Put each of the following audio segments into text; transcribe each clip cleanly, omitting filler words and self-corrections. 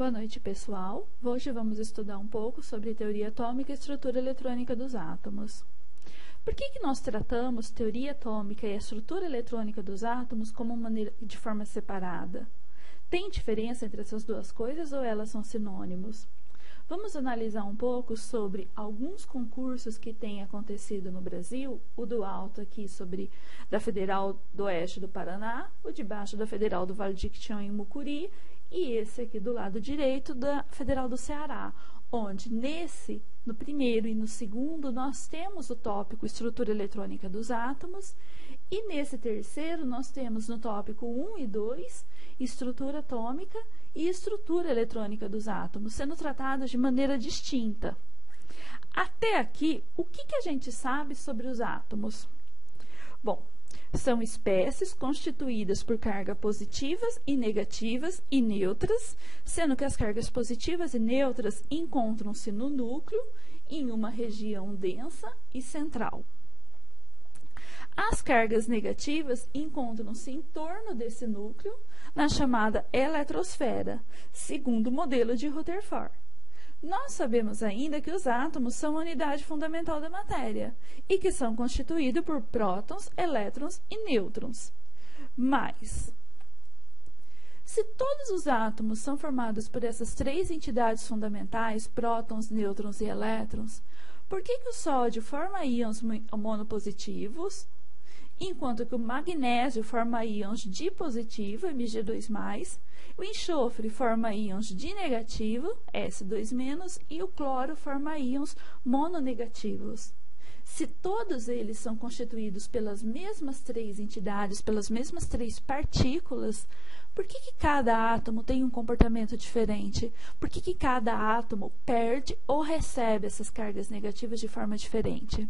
Boa noite, pessoal. Hoje vamos estudar um pouco sobre teoria atômica e estrutura eletrônica dos átomos. Por que nós tratamos teoria atômica e a estrutura eletrônica dos átomos de forma separada? Tem diferença entre essas duas coisas ou elas são sinônimos? Vamos analisar um pouco sobre alguns concursos que têm acontecido no Brasil, o do alto aqui da Federal do Oeste do Paraná, o de baixo da Federal do Vale de Jequitinhonha em Mucuri, e esse aqui do lado direito da Federal do Ceará, onde no primeiro e no segundo nós temos o tópico estrutura eletrônica dos átomos, e nesse terceiro nós temos no tópico 1 e 2, estrutura atômica e estrutura eletrônica dos átomos, sendo tratados de maneira distinta. Até aqui, o que a gente sabe sobre os átomos? Bom, são espécies constituídas por cargas positivas e negativas e neutras, sendo que as cargas positivas e neutras encontram-se no núcleo, em uma região densa e central. As cargas negativas encontram-se em torno desse núcleo, na chamada eletrosfera, segundo o modelo de Rutherford. Nós sabemos ainda que os átomos são a unidade fundamental da matéria e que são constituídos por prótons, elétrons e nêutrons. Mas, se todos os átomos são formados por essas três entidades fundamentais, prótons, nêutrons e elétrons, por que o sódio forma íons monopositivos, enquanto que o magnésio forma íons dipositivo, Mg2+, o enxofre forma íons dinegativo, S2-, e o cloro forma íons mononegativos? Se todos eles são constituídos pelas mesmas três entidades, pelas mesmas três partículas, por que cada átomo tem um comportamento diferente? Por que cada átomo perde ou recebe essas cargas negativas de forma diferente?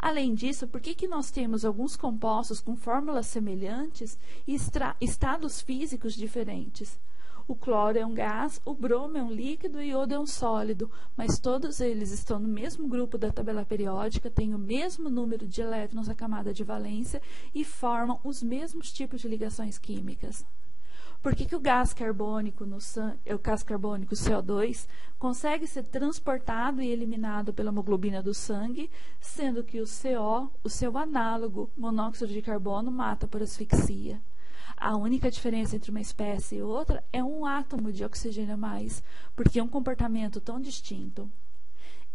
Além disso, por que nós temos alguns compostos com fórmulas semelhantes e estados físicos diferentes? O cloro é um gás, o bromo é um líquido e o iodo é um sólido, mas todos eles estão no mesmo grupo da tabela periódica, têm o mesmo número de elétrons na camada de valência e formam os mesmos tipos de ligações químicas. Por que o gás carbônico CO2, consegue ser transportado e eliminado pela hemoglobina do sangue, sendo que o CO, o seu análogo, monóxido de carbono, mata por asfixia? A única diferença entre uma espécie e outra é um átomo de oxigênio a mais, porque é um comportamento tão distinto.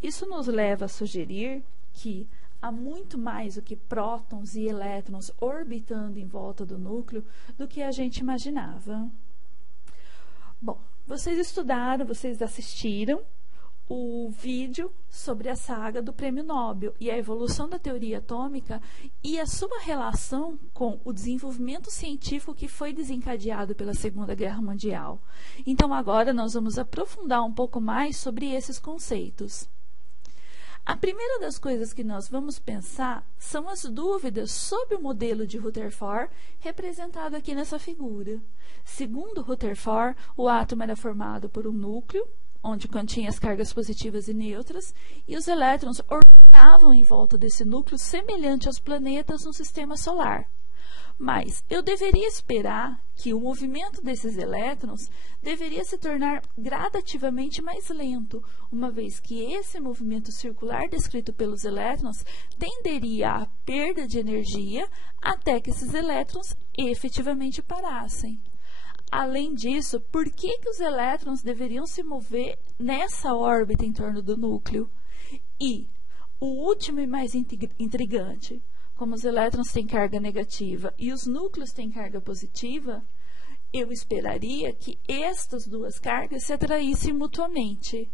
Isso nos leva a sugerir que há muito mais do que prótons e elétrons orbitando em volta do núcleo do que a gente imaginava. Bom, vocês estudaram, vocês assistiram o vídeo sobre a saga do Prêmio Nobel e a evolução da teoria atômica e a sua relação com o desenvolvimento científico que foi desencadeado pela Segunda Guerra Mundial. Então, agora nós vamos aprofundar um pouco mais sobre esses conceitos. A primeira das coisas que nós vamos pensar são as dúvidas sobre o modelo de Rutherford, representado aqui nessa figura. Segundo Rutherford, o átomo era formado por um núcleo, onde continha as cargas positivas e neutras, e os elétrons orbitavam em volta desse núcleo semelhante aos planetas no sistema solar. Mas eu deveria esperar que o movimento desses elétrons deveria se tornar gradativamente mais lento, uma vez que esse movimento circular descrito pelos elétrons tenderia à perda de energia até que esses elétrons efetivamente parassem. Além disso, por que os elétrons deveriam se mover nessa órbita em torno do núcleo? E, o último e mais intrigante, como os elétrons têm carga negativa e os núcleos têm carga positiva, eu esperaria que estas duas cargas se atraíssem mutuamente.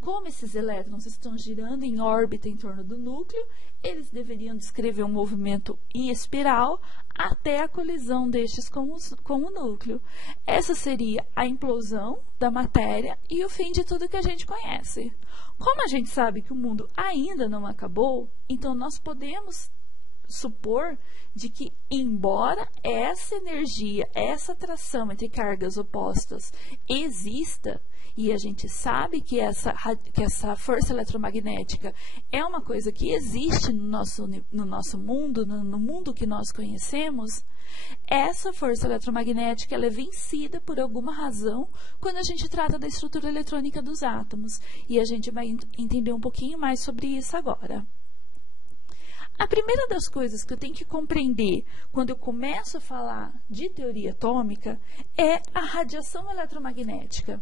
Como esses elétrons estão girando em órbita em torno do núcleo, eles deveriam descrever um movimento em espiral até a colisão destes com o núcleo. Essa seria a implosão da matéria e o fim de tudo que a gente conhece. Como a gente sabe que o mundo ainda não acabou, então nós podemos supor de que, embora essa energia, essa atração entre cargas opostas exista, e a gente sabe que essa força eletromagnética é uma coisa que existe no nosso mundo, no mundo que nós conhecemos, essa força eletromagnética ela é vencida por alguma razão quando a gente trata da estrutura eletrônica dos átomos. E a gente vai entender um pouquinho mais sobre isso agora. A primeira das coisas que eu tenho que compreender quando eu começo a falar de teoria atômica é a radiação eletromagnética.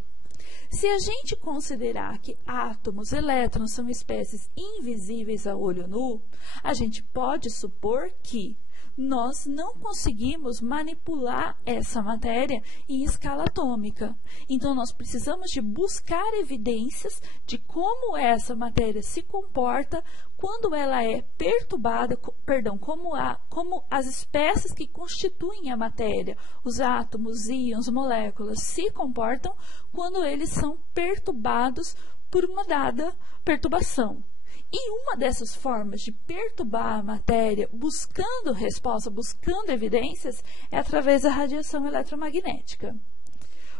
Se a gente considerar que átomos, elétrons são espécies invisíveis a olho nu, a gente pode supor que nós não conseguimos manipular essa matéria em escala atômica. Então, nós precisamos de buscar evidências de como essa matéria se comporta quando ela é perturbada, como as espécies que constituem a matéria, os átomos, íons, moléculas, se comportam quando eles são perturbados por uma dada perturbação. E uma dessas formas de perturbar a matéria, buscando resposta, buscando evidências, é através da radiação eletromagnética.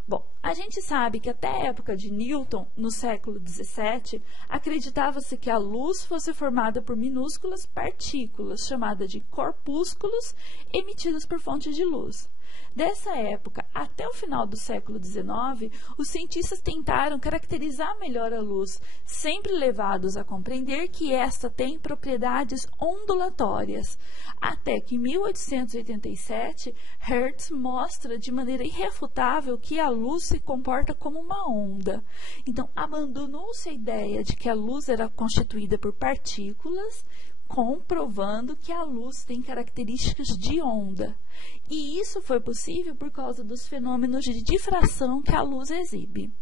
Bom, a gente sabe que até a época de Newton, no século XVII, acreditava-se que a luz fosse formada por minúsculas partículas, chamadas de corpúsculos, emitidas por fontes de luz. Dessa época até o final do século XIX, os cientistas tentaram caracterizar melhor a luz, sempre levados a compreender que esta tem propriedades ondulatórias. Até que em 1887, Hertz mostra de maneira irrefutável que a luz se comporta como uma onda. Então, abandonou-se a ideia de que a luz era constituída por partículas, comprovando que a luz tem características de onda. E isso foi possível por causa dos fenômenos de difração que a luz exibe.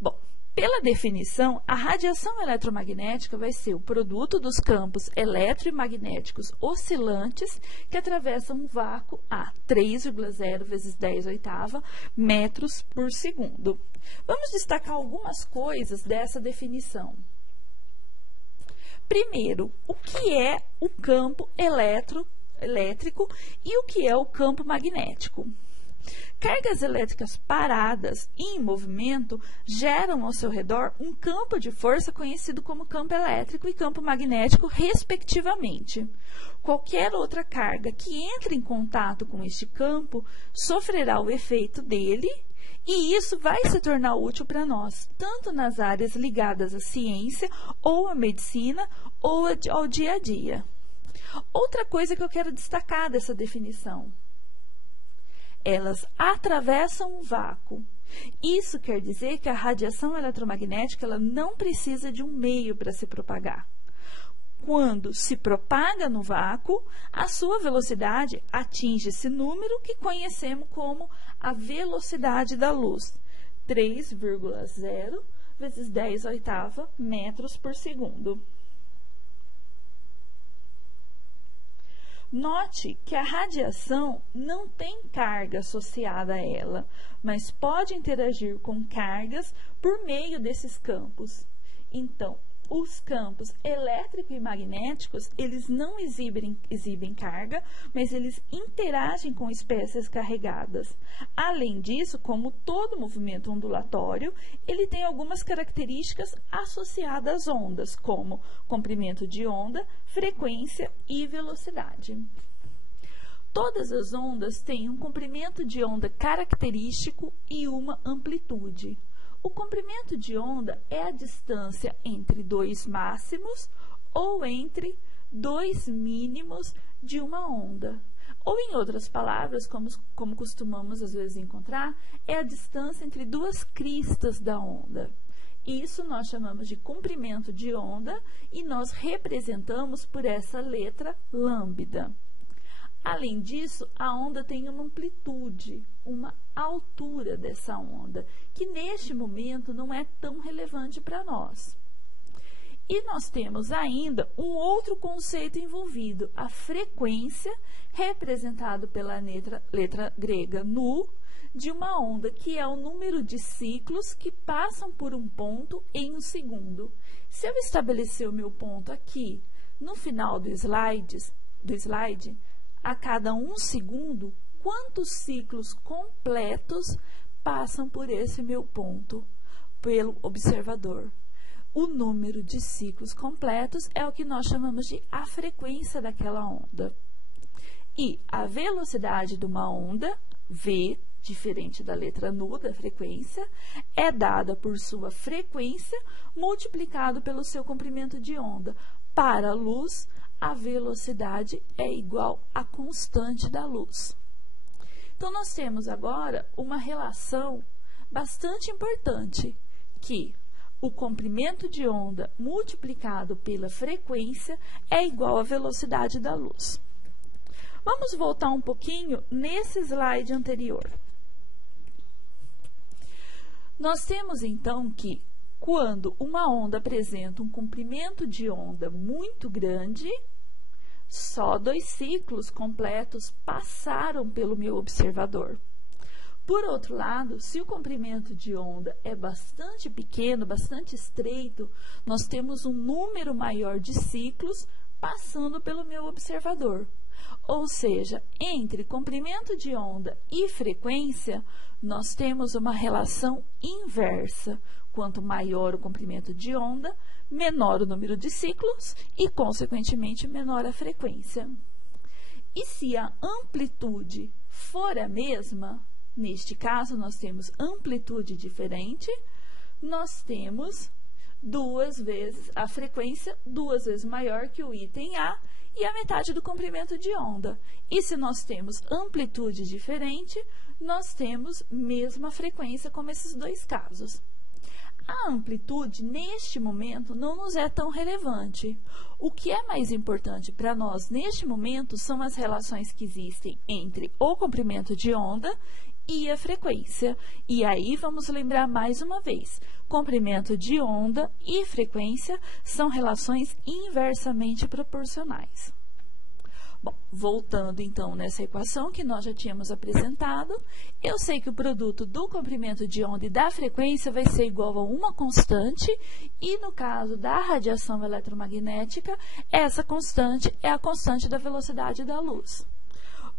Bom, pela definição, a radiação eletromagnética vai ser o produto dos campos eletromagnéticos oscilantes que atravessam um vácuo a 3,0 vezes 10 oitava metros por segundo. Vamos destacar algumas coisas dessa definição. Primeiro, o que é o campo elétrico e o que é o campo magnético? Cargas elétricas paradas e em movimento geram ao seu redor um campo de força conhecido como campo elétrico e campo magnético, respectivamente. Qualquer outra carga que entre em contato com este campo sofrerá o efeito dele. E isso vai se tornar útil para nós, tanto nas áreas ligadas à ciência, ou à medicina, ou ao dia a dia. Outra coisa que eu quero destacar dessa definição. Elas atravessam um vácuo. Isso quer dizer que a radiação eletromagnética ela não precisa de um meio para se propagar. Quando se propaga no vácuo, a sua velocidade atinge esse número que conhecemos como a velocidade da luz, 3,0 vezes 10 oitava metros por segundo. Note que a radiação não tem carga associada a ela, mas pode interagir com cargas por meio desses campos. Então, os campos elétrico e magnéticos, eles não exibem carga, mas eles interagem com espécies carregadas. Além disso, como todo movimento ondulatório, ele tem algumas características associadas às ondas, como comprimento de onda, frequência e velocidade. Todas as ondas têm um comprimento de onda característico e uma amplitude. O comprimento de onda é a distância entre dois máximos ou entre dois mínimos de uma onda. Ou, em outras palavras, como costumamos às vezes encontrar, é a distância entre duas cristas da onda. Isso nós chamamos de comprimento de onda e nós representamos por essa letra lambda. Além disso, a onda tem uma amplitude, uma altura dessa onda, que neste momento não é tão relevante para nós. E nós temos ainda um outro conceito envolvido, a frequência, representado pela letra grega nu, de uma onda, que é o número de ciclos que passam por um ponto em um segundo. Se eu estabelecer o meu ponto aqui, no final do slide, a cada 1 segundo, quantos ciclos completos passam por esse meu ponto, pelo observador. O número de ciclos completos é o que nós chamamos de a frequência daquela onda. E a velocidade de uma onda, V, diferente da letra nu da frequência, é dada por sua frequência multiplicado pelo seu comprimento de onda. Para a luz, a velocidade é igual à constante da luz. Então, nós temos agora uma relação bastante importante, que o comprimento de onda multiplicado pela frequência é igual à velocidade da luz. Vamos voltar um pouquinho nesse slide anterior. Nós temos, então, que quando uma onda apresenta um comprimento de onda muito grande, só 2 ciclos completos passaram pelo meu observador. Por outro lado, se o comprimento de onda é bastante pequeno, bastante estreito, nós temos um número maior de ciclos passando pelo meu observador. Ou seja, entre comprimento de onda e frequência, nós temos uma relação inversa. Quanto maior o comprimento de onda, menor o número de ciclos e, consequentemente, menor a frequência. E se a amplitude for a mesma, neste caso, nós temos amplitude diferente, nós temos 2 vezes a frequência, 2 vezes maior que o item A e a metade do comprimento de onda. E se nós temos amplitude diferente, nós temos mesma frequência, como esses 2 casos. A amplitude, neste momento, não nos é tão relevante. O que é mais importante para nós, neste momento, são as relações que existem entre o comprimento de onda e a frequência. E aí, vamos lembrar mais uma vez, comprimento de onda e frequência são relações inversamente proporcionais. Bom, voltando então nessa equação que nós já tínhamos apresentado, eu sei que o produto do comprimento de onda e da frequência vai ser igual a uma constante, e no caso da radiação eletromagnética, essa constante é a constante da velocidade da luz.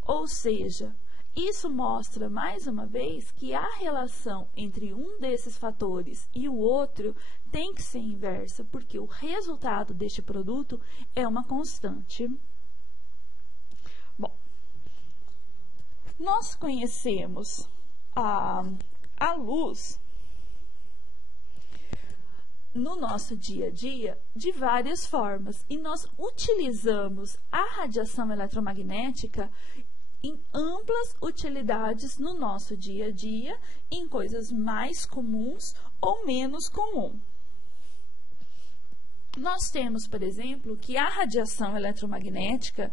Ou seja, isso mostra, mais uma vez, que a relação entre um desses fatores e o outro tem que ser inversa, porque o resultado deste produto é uma constante. Bom, nós conhecemos a luz no nosso dia a dia de várias formas, e nós utilizamos a radiação eletromagnética em amplas utilidades no nosso dia a dia, em coisas mais comuns ou menos comuns. Nós temos, por exemplo, que a radiação eletromagnética,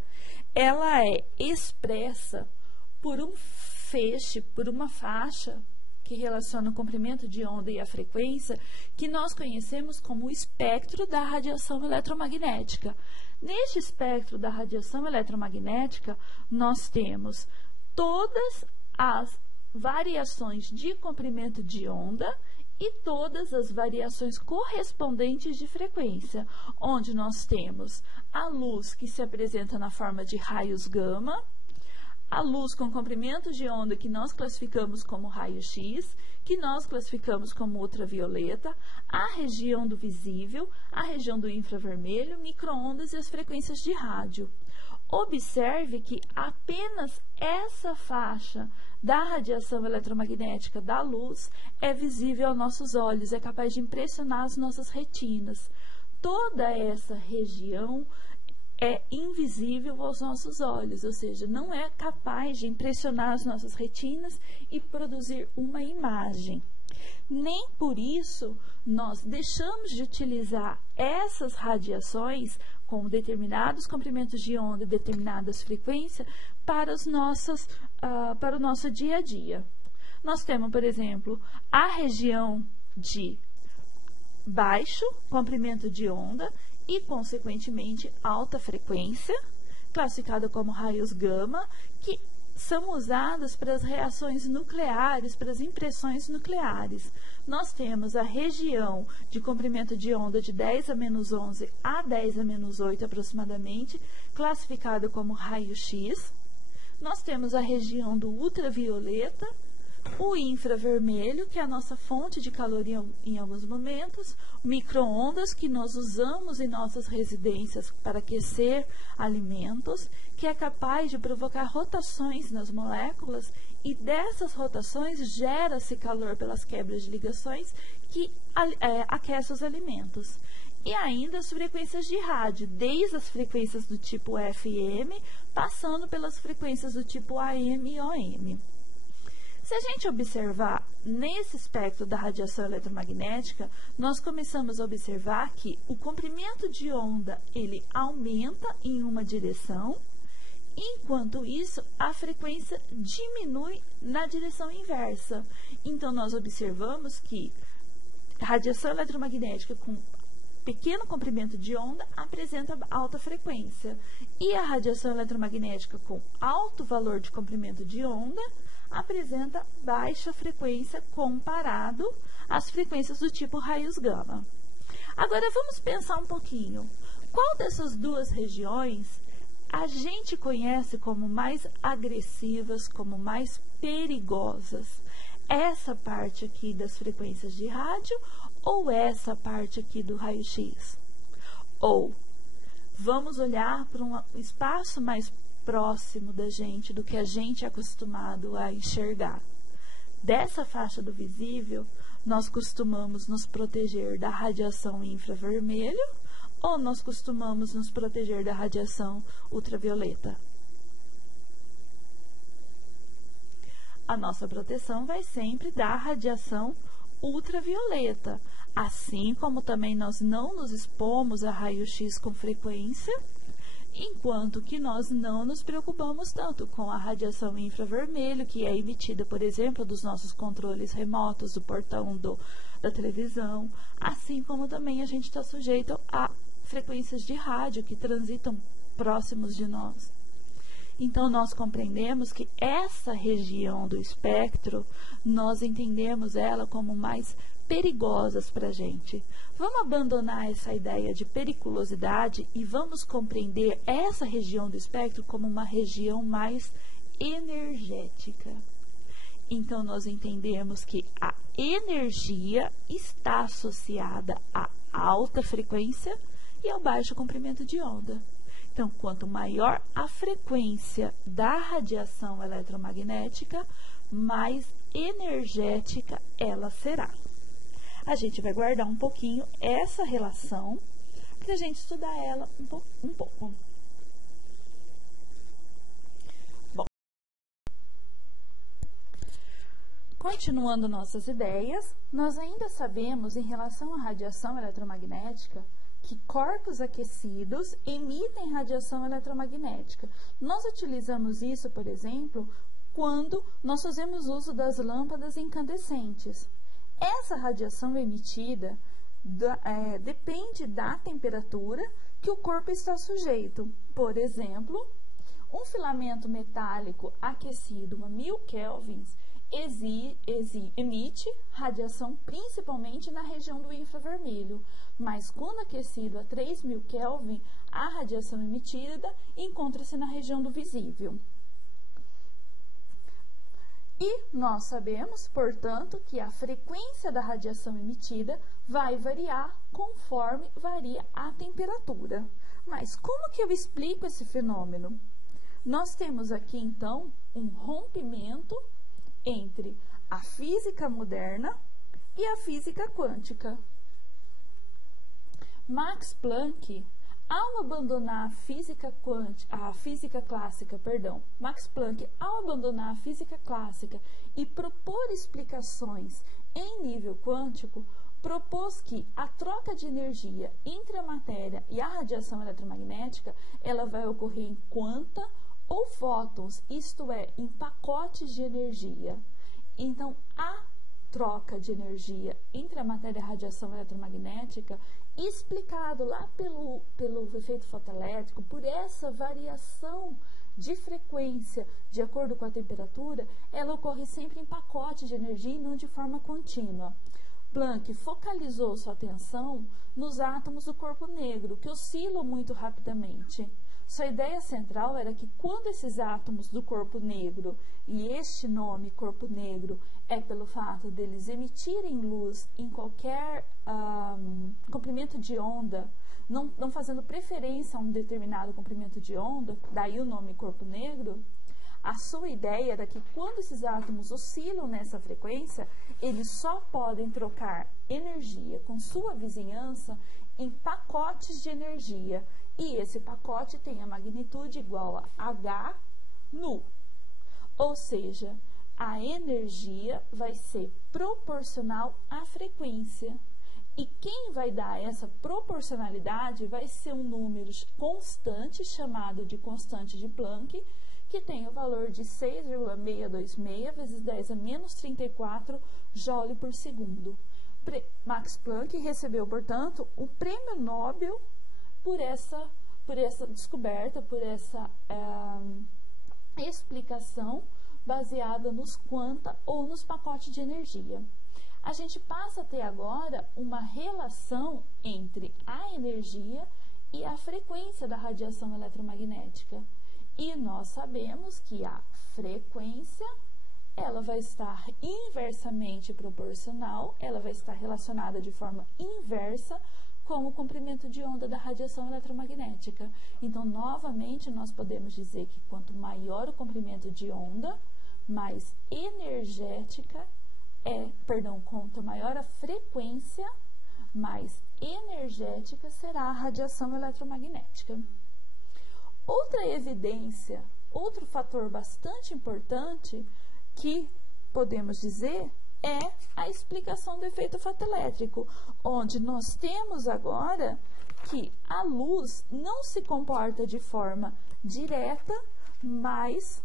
ela é expressa por um feixe, por uma faixa que relaciona o comprimento de onda e a frequência, que nós conhecemos como o espectro da radiação eletromagnética. Neste espectro da radiação eletromagnética, nós temos todas as variações de comprimento de onda e todas as variações correspondentes de frequência, onde nós temos a luz que se apresenta na forma de raios gama, a luz com comprimento de onda que nós classificamos como raio-x, que nós classificamos como ultravioleta, a região do visível, a região do infravermelho, micro-ondas e as frequências de rádio. Observe que apenas essa faixa da radiação eletromagnética da luz é visível aos nossos olhos, é capaz de impressionar as nossas retinas. Toda essa região é invisível aos nossos olhos, ou seja, não é capaz de impressionar as nossas retinas e produzir uma imagem. Nem por isso nós deixamos de utilizar essas radiações com determinados comprimentos de onda e determinadas frequências para o nosso dia a dia. Nós temos, por exemplo, a região de baixo comprimento de onda e, consequentemente, alta frequência, classificada como raios gama, que são usados para as reações nucleares, para as impressões nucleares. Nós temos a região de comprimento de onda de 10 a menos 11 a 10 a menos 8 aproximadamente, classificada como raio-x. Nós temos a região do ultravioleta, o infravermelho, que é a nossa fonte de calor em alguns momentos, micro-ondas, que nós usamos em nossas residências para aquecer alimentos, que é capaz de provocar rotações nas moléculas, e dessas rotações gera-se calor pelas quebras de ligações que aquece os alimentos. E ainda as frequências de rádio, desde as frequências do tipo FM, passando pelas frequências do tipo AM e OM. Se a gente observar nesse espectro da radiação eletromagnética, nós começamos a observar que o comprimento de onda ele aumenta em uma direção, enquanto isso a frequência diminui na direção inversa. Então nós observamos que a radiação eletromagnética com pequeno comprimento de onda apresenta alta frequência, e a radiação eletromagnética com alto valor de comprimento de onda apresenta baixa frequência comparado às frequências do tipo raios gama. Agora vamos pensar um pouquinho. Qual dessas duas regiões a gente conhece como mais agressivas, como mais perigosas? Essa parte aqui das frequências de rádio ou essa parte aqui do raio-x? Ou vamos olhar para um espaço mais próximo da gente, do que a gente é acostumado a enxergar. Dessa faixa do visível, nós costumamos nos proteger da radiação infravermelho ou nós costumamos nos proteger da radiação ultravioleta? A nossa proteção vai sempre da radiação ultravioleta, assim como também nós não nos expomos a raio-x com frequência, enquanto que nós não nos preocupamos tanto com a radiação infravermelho, que é emitida, por exemplo, dos nossos controles remotos, do portão da televisão, assim como também a gente está sujeito a frequências de rádio que transitam próximos de nós. Então, nós compreendemos que essa região do espectro, nós entendemos ela como mais perigosas para a gente. Vamos abandonar essa ideia de periculosidade e vamos compreender essa região do espectro como uma região mais energética. Então, nós entendemos que a energia está associada à alta frequência e ao baixo comprimento de onda. Então, quanto maior a frequência da radiação eletromagnética, mais energética ela será. A gente vai guardar um pouquinho essa relação para a gente estudar ela um pouco. Bom, continuando nossas ideias, nós ainda sabemos em relação à radiação eletromagnética que corpos aquecidos emitem radiação eletromagnética. Nós utilizamos isso, por exemplo, quando nós fazemos uso das lâmpadas incandescentes. Essa radiação emitida depende da temperatura que o corpo está sujeito. Por exemplo, um filamento metálico aquecido a 1000 kelvins emite radiação principalmente na região do infravermelho, mas quando aquecido a 3000 Kelvin, a radiação emitida encontra-se na região do visível. E nós sabemos, portanto, que a frequência da radiação emitida vai variar conforme varia a temperatura. Mas como que eu explico esse fenômeno? Nós temos aqui, então, um rompimento entre a física moderna e a física quântica. Max Planck, ao abandonar Max Planck, ao abandonar a física clássica e propor explicações em nível quântico, propôs que a troca de energia entre a matéria e a radiação eletromagnética, ela vai ocorrer em quanta ou fótons, isto é, em pacotes de energia. Então, a troca de energia entre a matéria e a radiação eletromagnética, explicado lá pelo efeito fotoelétrico, por essa variação de frequência de acordo com a temperatura, ela ocorre sempre em pacotes de energia e não de forma contínua. Planck focalizou sua atenção nos átomos do corpo negro, que oscilam muito rapidamente. Sua ideia central era que quando esses átomos do corpo negro, e este nome corpo negro é pelo fato deles emitirem luz em qualquer comprimento de onda, não fazendo preferência a um determinado comprimento de onda, daí o nome corpo negro, a sua ideia era que quando esses átomos oscilam nessa frequência, eles só podem trocar energia com sua vizinhança em pacotes de energia. E esse pacote tem a magnitude igual a H nu. Ou seja, a energia vai ser proporcional à frequência. E quem vai dar essa proporcionalidade vai ser um número constante, chamado de constante de Planck, que tem o valor de 6,626 vezes 10 a menos 34 joule por segundo. Max Planck recebeu, portanto, o prêmio Nobel por essa descoberta, por essa explicação baseada nos quanta ou nos pacotes de energia. A gente passa a ter agora uma relação entre a energia e a frequência da radiação eletromagnética. E nós sabemos que a frequência, ela vai estar inversamente proporcional, ela vai estar relacionada de forma inversa com o comprimento de onda da radiação eletromagnética. Então, novamente, nós podemos dizer que quanto maior o comprimento de onda, mais energética quanto maior a frequência, mais energética será a radiação eletromagnética. Outra evidência, outro fator bastante importante que podemos dizer é a explicação do efeito fotoelétrico, onde nós temos agora que a luz não se comporta de forma direta, mas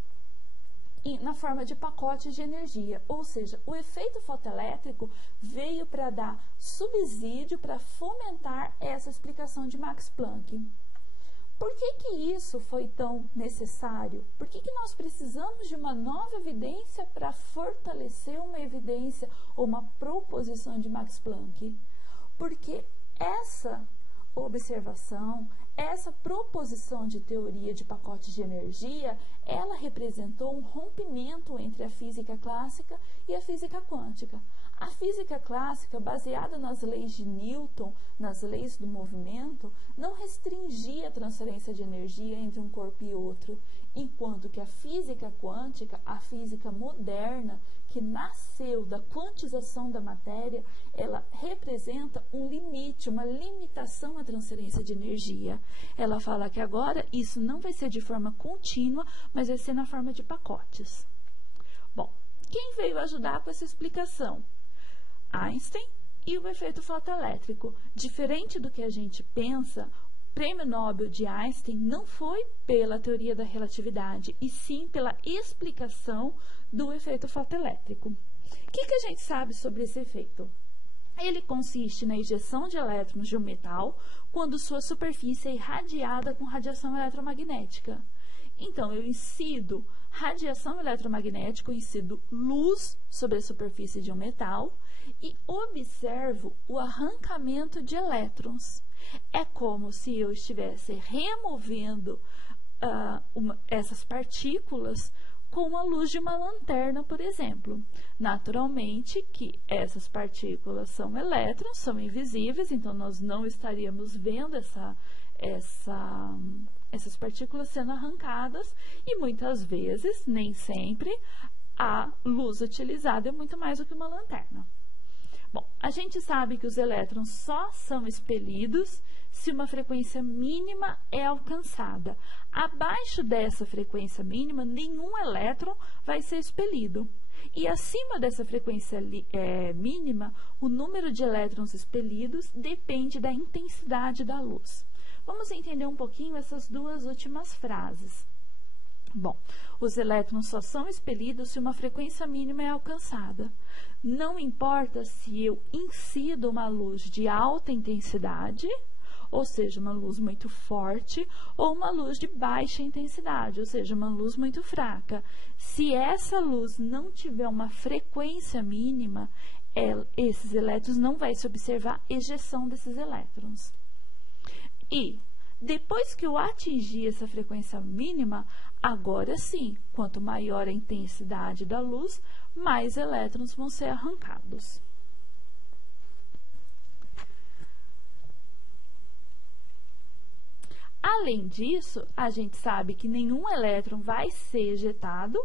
na forma de pacotes de energia. Ou seja, o efeito fotoelétrico veio para dar subsídio, para fomentar essa explicação de Max Planck. Por que isso foi tão necessário? Por que nós precisamos de uma nova evidência para fortalecer uma evidência ou uma proposição de Max Planck? Porque essa observação, essa proposição de teoria de pacotes de energia, ela representou um rompimento entre a física clássica e a física quântica. A física clássica, baseada nas leis de Newton, nas leis do movimento, não restringia a transferência de energia entre um corpo e outro, enquanto que a física quântica, a física moderna, que nasceu da quantização da matéria, ela representa um limite, uma limitação à transferência de energia. Ela fala que agora isso não vai ser de forma contínua, mas vai ser na forma de pacotes. Bom, quem veio ajudar com essa explicação? Einstein e o efeito fotoelétrico. Diferente do que a gente pensa, o prêmio Nobel de Einstein não foi pela teoria da relatividade, e sim pela explicação do efeito fotoelétrico. O que a gente sabe sobre esse efeito? Ele consiste na injeção de elétrons de um metal quando sua superfície é irradiada com radiação eletromagnética. Então, eu incido radiação eletromagnética, eu incido luz sobre a superfície de um metal e observo o arrancamento de elétrons. É como se eu estivesse removendo essas partículas com a luz de uma lanterna, por exemplo. Naturalmente que essas partículas são elétrons, são invisíveis, então nós não estaríamos vendo essas partículas sendo arrancadas, e muitas vezes, nem sempre, a luz utilizada é muito mais do que uma lanterna. Bom, a gente sabe que os elétrons só são expelidos se uma frequência mínima é alcançada. Abaixo dessa frequência mínima, nenhum elétron vai ser expelido. E acima dessa frequência mínima, o número de elétrons expelidos depende da intensidade da luz. Vamos entender um pouquinho essas duas últimas frases. Bom, os elétrons só são expelidos se uma frequência mínima é alcançada. Não importa se eu incido uma luz de alta intensidade ou seja, uma luz muito forte, ou uma luz de baixa intensidade, ou seja, uma luz muito fraca. Se essa luz não tiver uma frequência mínima, esses elétrons não vai se observar ejeção desses elétrons. E depois que eu atingir essa frequência mínima, agora sim, quanto maior a intensidade da luz, mais elétrons vão ser arrancados. Além disso, a gente sabe que nenhum elétron vai ser ejetado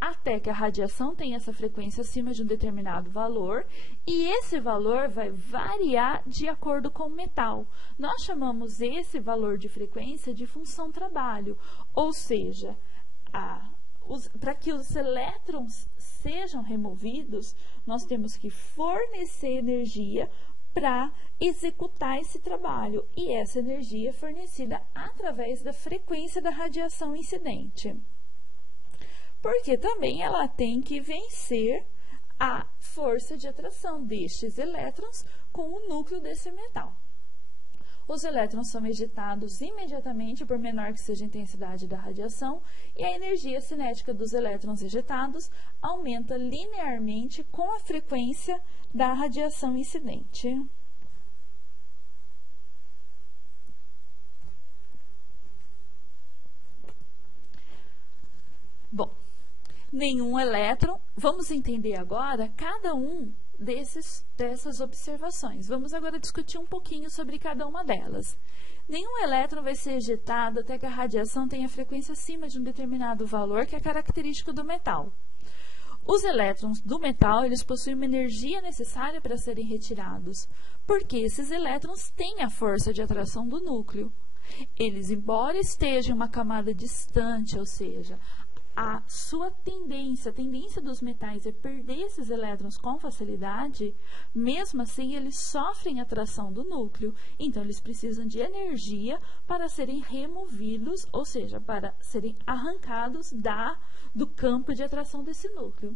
até que a radiação tenha essa frequência acima de um determinado valor, e esse valor vai variar de acordo com o metal. Nós chamamos esse valor de frequência de função trabalho, ou seja, para que os elétrons sejam removidos, nós temos que fornecer energia para executar esse trabalho, e essa energia é fornecida através da frequência da radiação incidente. Porque também ela tem que vencer a força de atração destes elétrons com o núcleo desse metal. Os elétrons são ejetados imediatamente, por menor que seja a intensidade da radiação, e a energia cinética dos elétrons ejetados aumenta linearmente com a frequência da radiação incidente. Bom, nenhum elétron. Vamos entender agora cada um dessas observações. Vamos agora discutir um pouquinho sobre cada uma delas. Nenhum elétron vai ser ejetado até que a radiação tenha frequência acima de um determinado valor, que é característico do metal. Os elétrons do metal, eles possuem uma energia necessária para serem retirados, porque esses elétrons têm a força de atração do núcleo. Eles, embora estejam em uma camada distante, ou seja, a tendência dos metais é perder esses elétrons com facilidade, mesmo assim eles sofrem atração do núcleo, então eles precisam de energia para serem removidos, ou seja, para serem arrancados do campo de atração desse núcleo.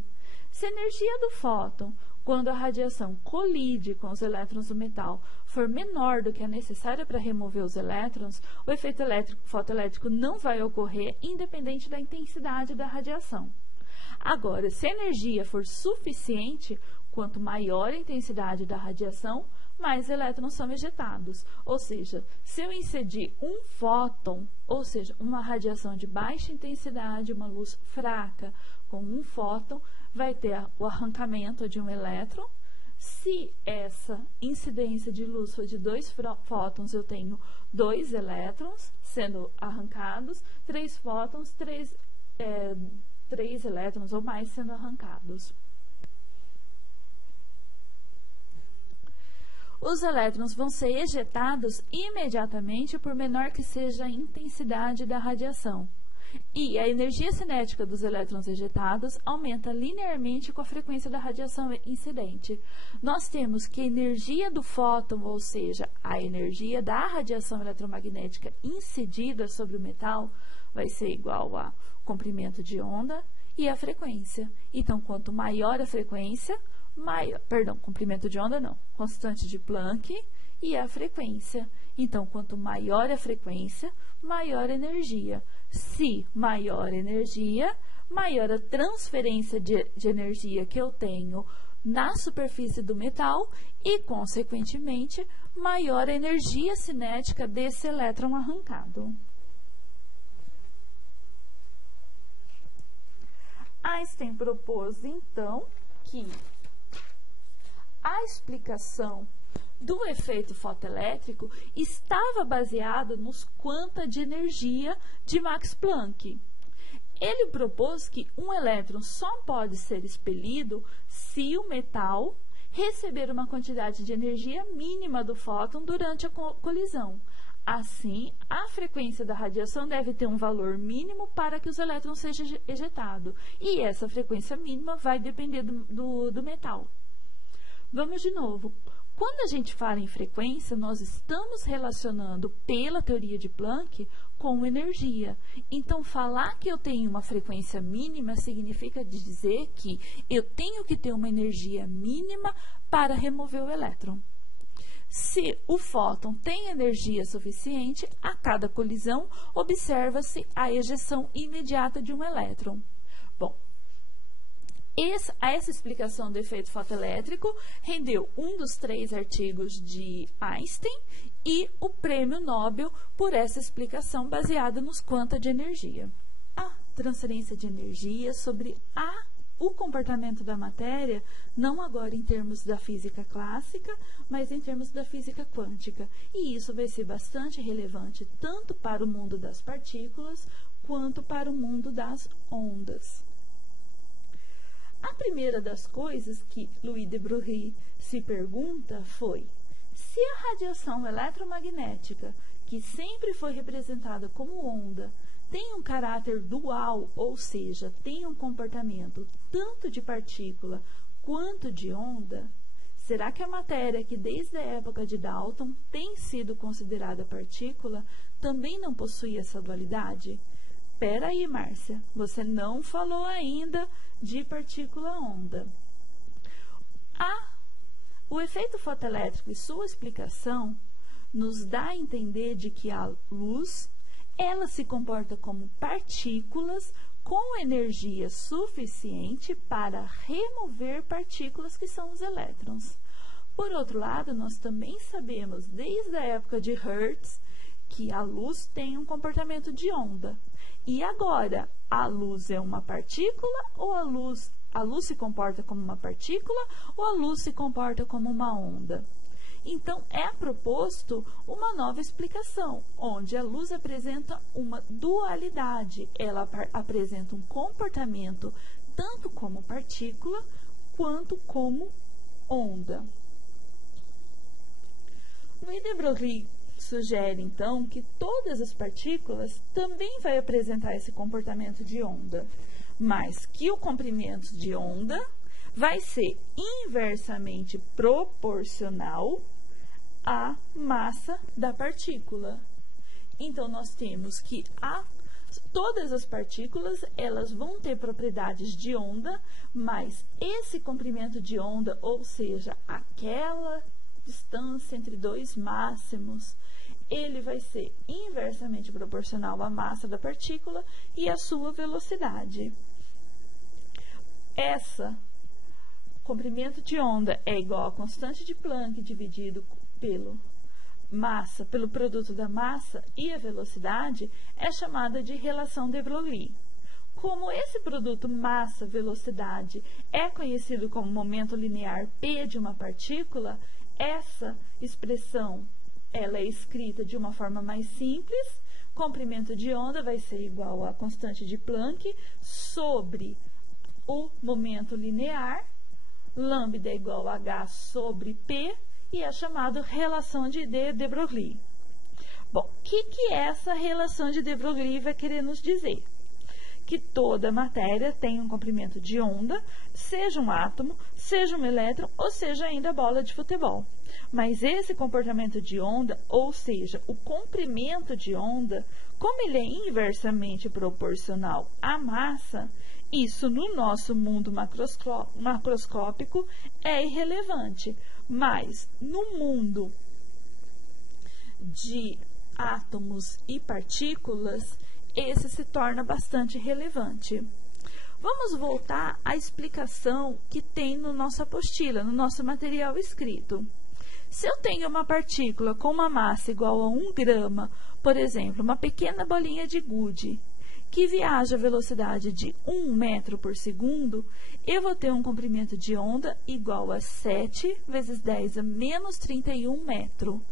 Se a energia do fóton, quando a radiação colide com os elétrons do metal, for menor do que a necessária para remover os elétrons, o efeito fotoelétrico não vai ocorrer, independente da intensidade da radiação. Agora, se a energia for suficiente, quanto maior a intensidade da radiação, mais elétrons são ejetados. Ou seja, se eu incidir um fóton, ou seja, uma radiação de baixa intensidade, uma luz fraca com um fóton, vai ter o arrancamento de um elétron. Se essa incidência de luz for de 2 fótons, eu tenho 2 elétrons sendo arrancados, 3 fótons, 3 elétrons ou mais sendo arrancados. Os elétrons vão ser ejetados imediatamente, por menor que seja a intensidade da radiação. E a energia cinética dos elétrons ejetados aumenta linearmente com a frequência da radiação incidente. Nós temos que a energia do fóton, ou seja, a energia da radiação eletromagnética incidida sobre o metal, vai ser igual a comprimento de onda e a frequência. Então, quanto maior a frequência, comprimento de onda não, constante de Planck e a frequência. Então, quanto maior a frequência, maior a energia. Se maior a energia, maior a transferência de energia que eu tenho na superfície do metal e, consequentemente, maior a energia cinética desse elétron arrancado. Einstein propôs, então, que a explicação do efeito fotoelétrico estava baseado nos quanta de energia de Max Planck. Ele propôs que um elétron só pode ser expelido se o metal receber uma quantidade de energia mínima do fóton durante a colisão. Assim, a frequência da radiação deve ter um valor mínimo para que os elétrons sejam ejetados, e essa frequência mínima vai depender do metal. Vamos de novo. Quando a gente fala em frequência, nós estamos relacionando, pela teoria de Planck, com energia. Então, falar que eu tenho uma frequência mínima significa dizer que eu tenho que ter uma energia mínima para remover o elétron. Se o fóton tem energia suficiente, a cada colisão observa-se a ejeção imediata de um elétron. Bom, essa explicação do efeito fotoelétrico rendeu um dos 3 artigos de Einstein e o prêmio Nobel por essa explicação baseada nos quanta de energia. A transferência de energia sobre o comportamento da matéria, não agora em termos da física clássica, mas em termos da física quântica. E isso vai ser bastante relevante tanto para o mundo das partículas quanto para o mundo das ondas. A primeira das coisas que Louis de Broglie se pergunta foi: se a radiação eletromagnética, que sempre foi representada como onda, tem um caráter dual, ou seja, tem um comportamento tanto de partícula quanto de onda, será que a matéria que desde a época de Dalton tem sido considerada partícula também não possui essa dualidade? Espera aí, Márcia, você não falou ainda de partícula-onda. O efeito fotoelétrico e sua explicação nos dá a entender de que a luz ela se comporta como partículas com energia suficiente para remover partículas que são os elétrons. Por outro lado, nós também sabemos, desde a época de Hertz, que a luz tem um comportamento de onda. E agora, a luz é uma partícula ou a luz se comporta como uma partícula ou a luz se comporta como uma onda? Então, é proposto uma nova explicação, onde a luz apresenta uma dualidade. Ela apresenta um comportamento tanto como partícula quanto como onda. Louis de Broglie sugere, então, que todas as partículas também vai apresentar esse comportamento de onda, mas que o comprimento de onda vai ser inversamente proporcional à massa da partícula. Então, nós temos que todas as partículas elas vão ter propriedades de onda, mas esse comprimento de onda, ou seja, aquela distância entre 2 máximos, ele vai ser inversamente proporcional à massa da partícula e à sua velocidade. Esse comprimento de onda é igual à constante de Planck dividido pelo produto da massa e a velocidade, é chamada de relação de Broglie. Como esse produto massa-velocidade é conhecido como momento linear P de uma partícula, essa expressão ela é escrita de uma forma mais simples. Comprimento de onda vai ser igual à constante de Planck sobre o momento linear, lambda é igual a H sobre P, e é chamado relação de Broglie. Bom, o que essa relação de Broglie vai querer nos dizer? Que toda matéria tem um comprimento de onda, seja um átomo, seja um elétron, ou seja ainda a bola de futebol. Mas esse comportamento de onda, ou seja, o comprimento de onda, como ele é inversamente proporcional à massa, isso no nosso mundo macroscópico é irrelevante. Mas no mundo de átomos e partículas, esse se torna bastante relevante. Vamos voltar à explicação que tem no nossa apostila, no nosso material escrito. Se eu tenho uma partícula com uma massa igual a 1 grama, por exemplo, uma pequena bolinha de gude, que viaja a velocidade de 1 metro por segundo, eu vou ter um comprimento de onda igual a 7 vezes 10 a menos 31 metro.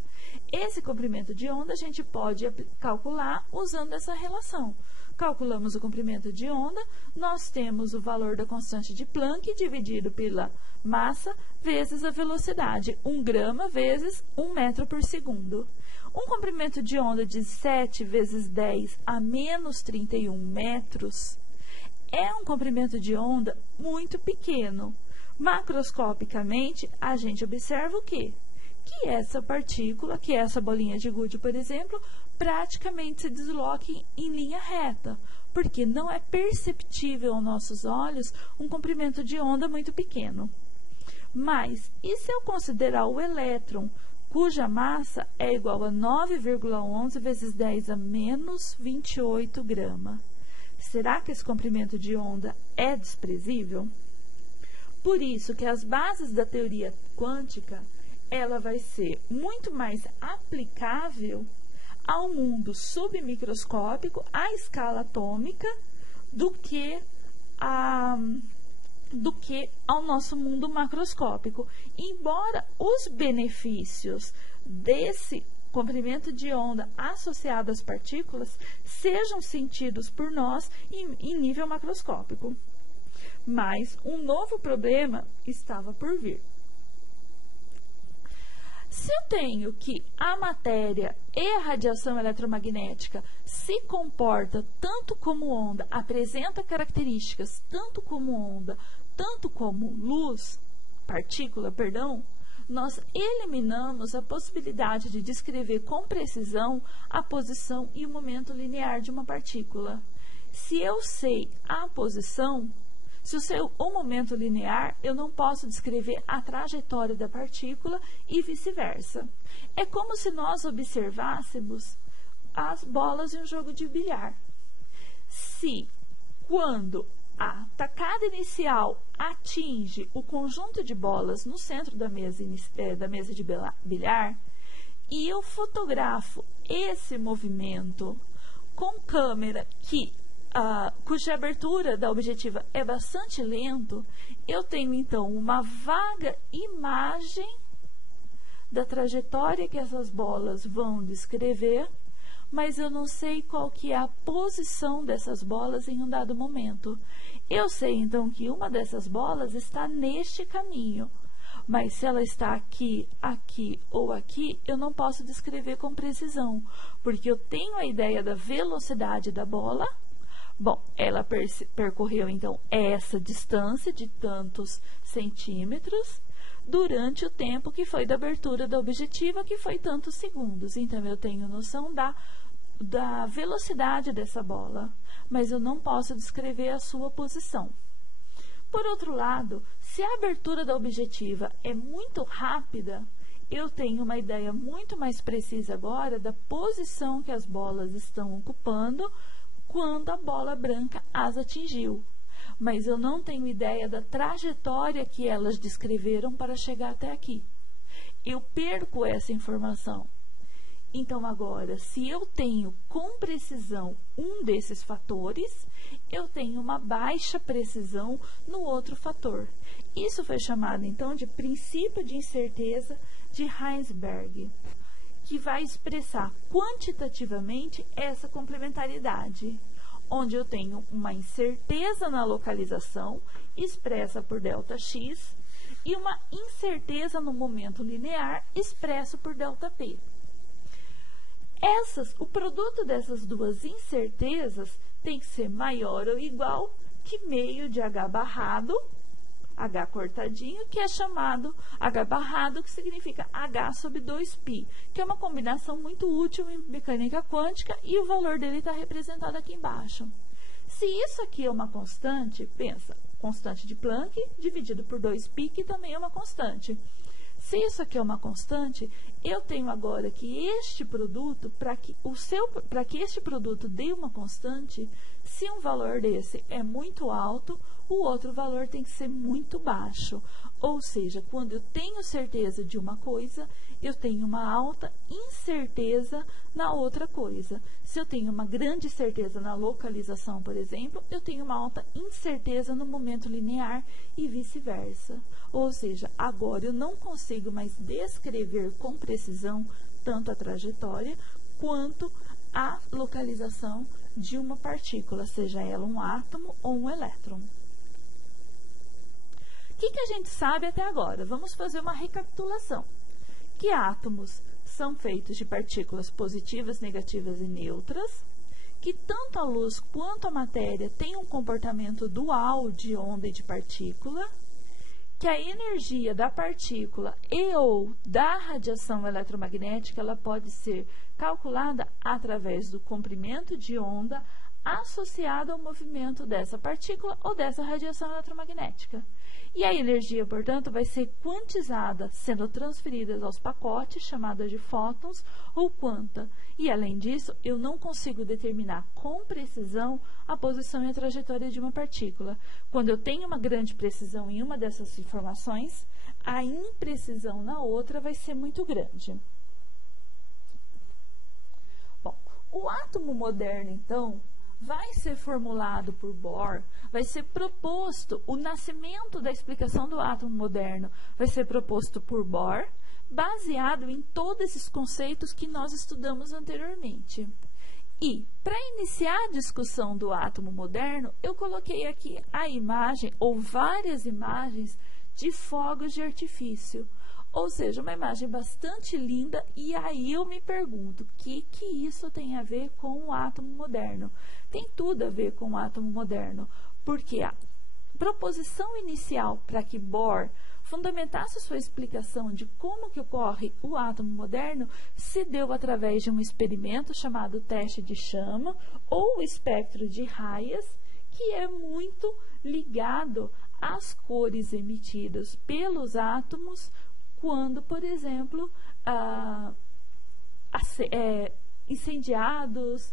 Esse comprimento de onda a gente pode calcular usando essa relação. Calculamos o comprimento de onda, nós temos o valor da constante de Planck dividido pela massa vezes a velocidade, 1 grama vezes 1 metro por segundo. Um comprimento de onda de 7 vezes 10 a menos 31 metros é um comprimento de onda muito pequeno. Macroscopicamente, a gente observa o quê? Que essa partícula, que essa bolinha de gude, por exemplo, praticamente se desloca em linha reta, porque não é perceptível aos nossos olhos um comprimento de onda muito pequeno. Mas, e se eu considerar o elétron cuja massa é igual a 9,11 vezes 10 a menos 28 grama. Será que esse comprimento de onda é desprezível? Por isso que as bases da teoria quântica, ela vai ser muito mais aplicável ao mundo submicroscópico, à escala atômica, do que ao nosso mundo macroscópico. Embora os benefícios desse comprimento de onda associado às partículas sejam sentidos por nós em nível macroscópico. Mas um novo problema estava por vir. Se eu tenho que a matéria e a radiação eletromagnética se comporta tanto como onda, apresenta características tanto como onda, tanto como luz, partícula, perdão, nós eliminamos a possibilidade de descrever com precisão a posição e o momento linear de uma partícula. Se eu sei a posição, se eu sei o momento linear, eu não posso descrever a trajetória da partícula e vice-versa. É como se nós observássemos as bolas em um jogo de bilhar. Se, quando a tacada inicial atinge o conjunto de bolas no centro da mesa de bilhar, e eu fotografo esse movimento com câmera cuja abertura da objetiva é bastante lento, eu tenho então uma vaga imagem da trajetória que essas bolas vão descrever, mas eu não sei qual que é a posição dessas bolas em um dado momento. Eu sei então que uma dessas bolas está neste caminho, mas se ela está aqui, aqui ou aqui, eu não posso descrever com precisão, porque eu tenho a ideia da velocidade da bola. Bom, ela percorreu, então, essa distância de tantos centímetros durante o tempo que foi da abertura da objetiva, que foi tantos segundos. Então, eu tenho noção da velocidade dessa bola, mas eu não posso descrever a sua posição. Por outro lado, se a abertura da objetiva é muito rápida, eu tenho uma ideia muito mais precisa agora da posição que as bolas estão ocupando quando a bola branca as atingiu, mas eu não tenho ideia da trajetória que elas descreveram para chegar até aqui. Eu perco essa informação. Então, agora, se eu tenho com precisão um desses fatores, eu tenho uma baixa precisão no outro fator. Isso foi chamado, então, de princípio de incerteza de Heisenberg, que vai expressar quantitativamente essa complementaridade, onde eu tenho uma incerteza na localização, expressa por ΔX, e uma incerteza no momento linear, expresso por ΔP. O produto dessas duas incertezas tem que ser maior ou igual que meio de H barrado, H cortadinho, que é chamado H barrado, que significa H sobre 2π, que é uma combinação muito útil em mecânica quântica, e o valor dele está representado aqui embaixo. Se isso aqui é uma constante, pensa, constante de Planck dividido por 2π, que também é uma constante. Se isso aqui é uma constante, eu tenho agora que este produto, para que este produto dê uma constante, se um valor desse é muito alto, o outro valor tem que ser muito baixo. Ou seja, quando eu tenho certeza de uma coisa, eu tenho uma alta incerteza na outra coisa. Se eu tenho uma grande certeza na localização, por exemplo, eu tenho uma alta incerteza no momento linear e vice-versa. Ou seja, agora eu não consigo mais descrever com precisão tanto a trajetória quanto a localização de uma partícula, seja ela um átomo ou um elétron. O que a gente sabe até agora? Vamos fazer uma recapitulação. Que átomos são feitos de partículas positivas, negativas e neutras, que tanto a luz quanto a matéria têm um comportamento dual de onda e de partícula, que a energia da partícula e ou da radiação eletromagnética ela pode ser calculada através do comprimento de onda associado ao movimento dessa partícula ou dessa radiação eletromagnética. E a energia, portanto, vai ser quantizada, sendo transferida aos pacotes, chamadas de fótons ou quanta. E, além disso, eu não consigo determinar com precisão a posição e a trajetória de uma partícula. Quando eu tenho uma grande precisão em uma dessas informações, a imprecisão na outra vai ser muito grande. Bom, o átomo moderno, então, vai ser formulado por Bohr, vai ser proposto, o nascimento da explicação do átomo moderno vai ser proposto por Bohr, baseado em todos esses conceitos que nós estudamos anteriormente. E, para iniciar a discussão do átomo moderno, eu coloquei aqui a imagem, ou várias imagens, de fogos de artifício. Ou seja, uma imagem bastante linda, e aí eu me pergunto, o que isso tem a ver com o átomo moderno? Tem tudo a ver com o átomo moderno, porque a proposição inicial para que Bohr fundamentasse sua explicação de como que ocorre o átomo moderno se deu através de um experimento chamado teste de chama ou espectro de raias, que é muito ligado às cores emitidas pelos átomos quando, por exemplo, incendiados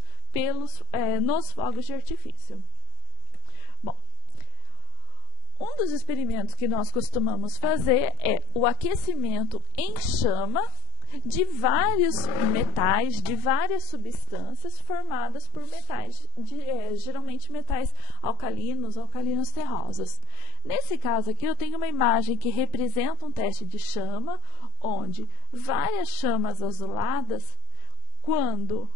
nos fogos de artifício. Bom, um dos experimentos que nós costumamos fazer é o aquecimento em chama de vários metais, de várias substâncias formadas por metais, geralmente metais alcalinos terrosos. Nesse caso aqui, eu tenho uma imagem que representa um teste de chama, onde várias chamas azuladas, quando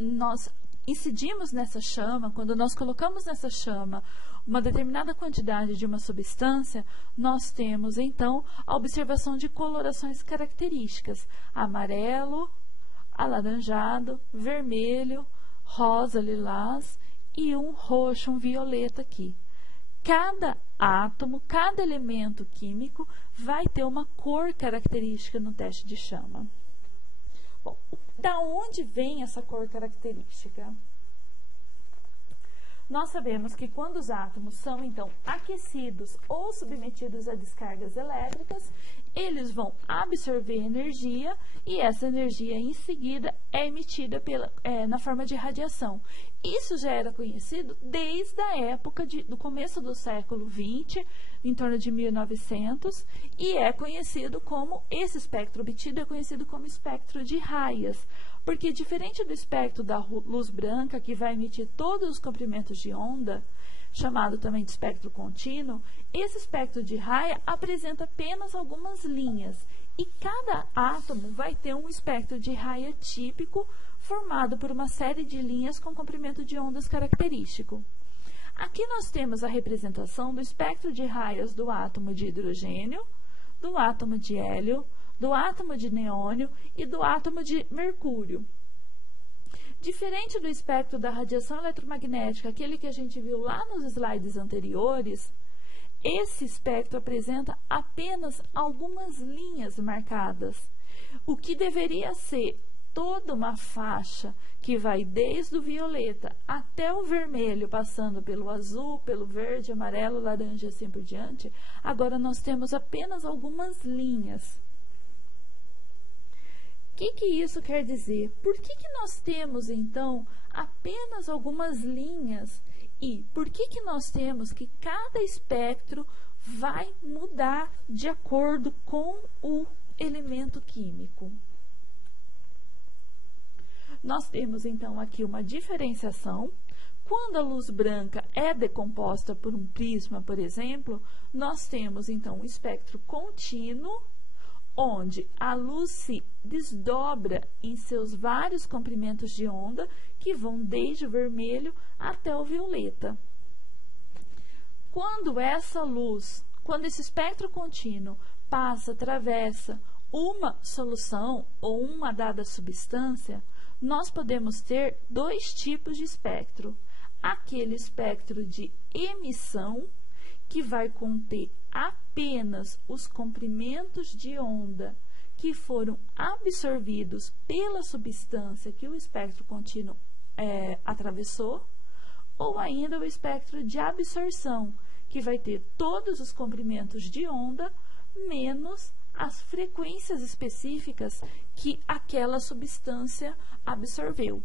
nós incidimos nessa chama, quando nós colocamos nessa chama uma determinada quantidade de uma substância, nós temos, então, a observação de colorações características: amarelo, alaranjado, vermelho, rosa, lilás e um roxo, um violeta aqui. Cada átomo, cada elemento químico vai ter uma cor característica no teste de chama. Bom, da onde vem essa cor característica? Nós sabemos que quando os átomos são, então, aquecidos ou submetidos a descargas elétricas, eles vão absorver energia e essa energia, em seguida, é emitida na forma de radiação. Isso já era conhecido desde a época do começo do século XX, em torno de 1900, e é conhecido como, esse espectro obtido é conhecido como espectro de raias, porque diferente do espectro da luz branca, que vai emitir todos os comprimentos de onda, chamado também de espectro contínuo, esse espectro de raia apresenta apenas algumas linhas, e cada átomo vai ter um espectro de raia típico, formado por uma série de linhas com comprimento de ondas característico. Aqui nós temos a representação do espectro de raias do átomo de hidrogênio, do átomo de hélio, do átomo de neônio e do átomo de mercúrio. Diferente do espectro da radiação eletromagnética, aquele que a gente viu lá nos slides anteriores, esse espectro apresenta apenas algumas linhas marcadas, o que deveria ser toda uma faixa que vai desde o violeta até o vermelho, passando pelo azul, pelo verde, amarelo, laranja e assim por diante. Agora nós temos apenas algumas linhas. O que isso quer dizer? Por que nós temos, então, apenas algumas linhas? E por que nós temos que cada espectro vai mudar de acordo com o elemento químico? Nós temos, então, aqui uma diferenciação. Quando a luz branca é decomposta por um prisma, por exemplo, nós temos, então, um espectro contínuo, onde a luz se desdobra em seus vários comprimentos de onda, que vão desde o vermelho até o violeta. Quando esse espectro contínuo atravessa uma solução ou uma dada substância, nós podemos ter dois tipos de espectro. Aquele espectro de emissão, que vai conter apenas os comprimentos de onda que foram absorvidos pela substância que o espectro contínuo atravessou, ou ainda o espectro de absorção, que vai ter todos os comprimentos de onda menos as frequências específicas que aquela substância absorveu.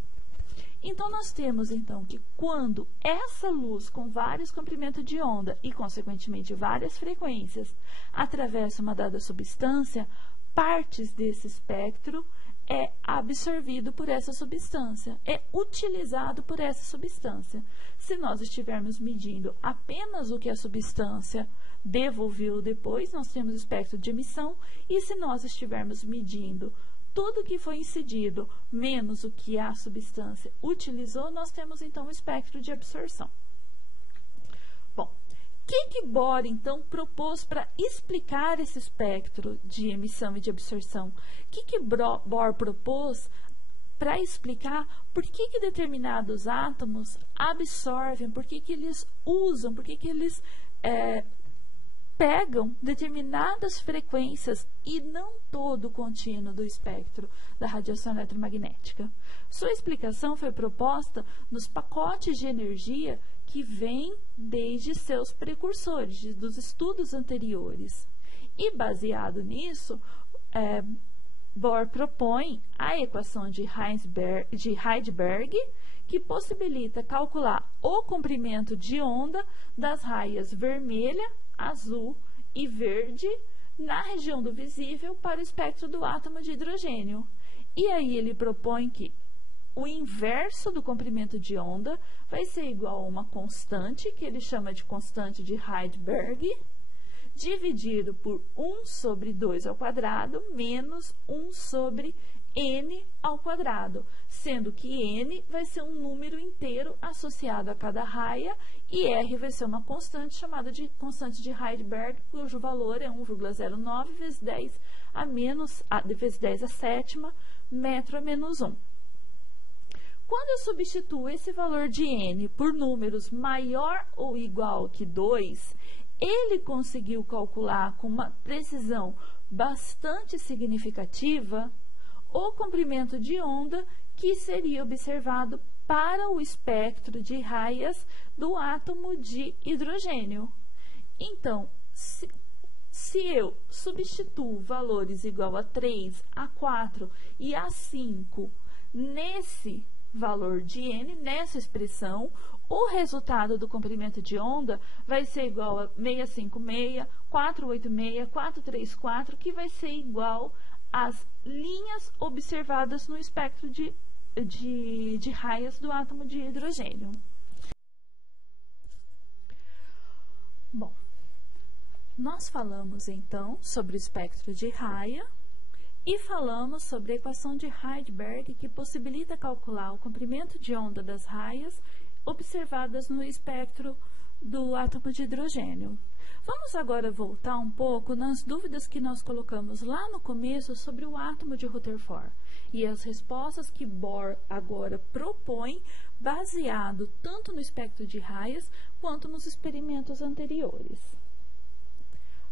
Então, nós temos, então, que quando essa luz com vários comprimentos de onda e, consequentemente, várias frequências atravessa uma dada substância, partes desse espectro é absorvido por essa substância, é utilizado por essa substância. Se nós estivermos medindo apenas o que a substância devolveu depois, nós temos o espectro de emissão, e se nós estivermos medindo tudo que foi incidido menos o que a substância utilizou, nós temos então o espectro de absorção. Bom, o que Bohr então propôs para explicar esse espectro de emissão e de absorção? O que Bohr propôs para explicar por que determinados átomos absorvem, por que eles usam, por que eles pegam determinadas frequências e não todo o contínuo do espectro da radiação eletromagnética. Sua explicação foi proposta nos pacotes de energia que vêm desde seus precursores, dos estudos anteriores. E, baseado nisso, Bohr propõe a equação de Heisenberg, que possibilita calcular o comprimento de onda das raias vermelha, azul e verde na região do visível para o espectro do átomo de hidrogênio. E aí ele propõe que o inverso do comprimento de onda vai ser igual a uma constante, que ele chama de constante de Heisenberg, dividido por 1 sobre 2 ao quadrado menos 1 sobre n ao quadrado, sendo que n vai ser um número inteiro associado a cada raia e r vai ser uma constante chamada de constante de Heisenberg, cujo valor é 1,09 vezes 10 a sétima metro a menos 1. Quando eu substituo esse valor de n por números maior ou igual que 2, ele conseguiu calcular com uma precisão bastante significativa o comprimento de onda que seria observado para o espectro de raias do átomo de hidrogênio. Então, se eu substituo valores igual a 3, a 4 e a 5 nesse valor de n, nessa expressão, o resultado do comprimento de onda vai ser igual a 656, 486, 434, que vai ser igual às linhas observadas no espectro de raias do átomo de hidrogênio. Bom, nós falamos então sobre o espectro de raia e falamos sobre a equação de Heisenberg, que possibilita calcular o comprimento de onda das raias observadas no espectro do átomo de hidrogênio. Vamos agora voltar um pouco nas dúvidas que nós colocamos lá no começo sobre o átomo de Rutherford e as respostas que Bohr agora propõe, baseado tanto no espectro de raias quanto nos experimentos anteriores.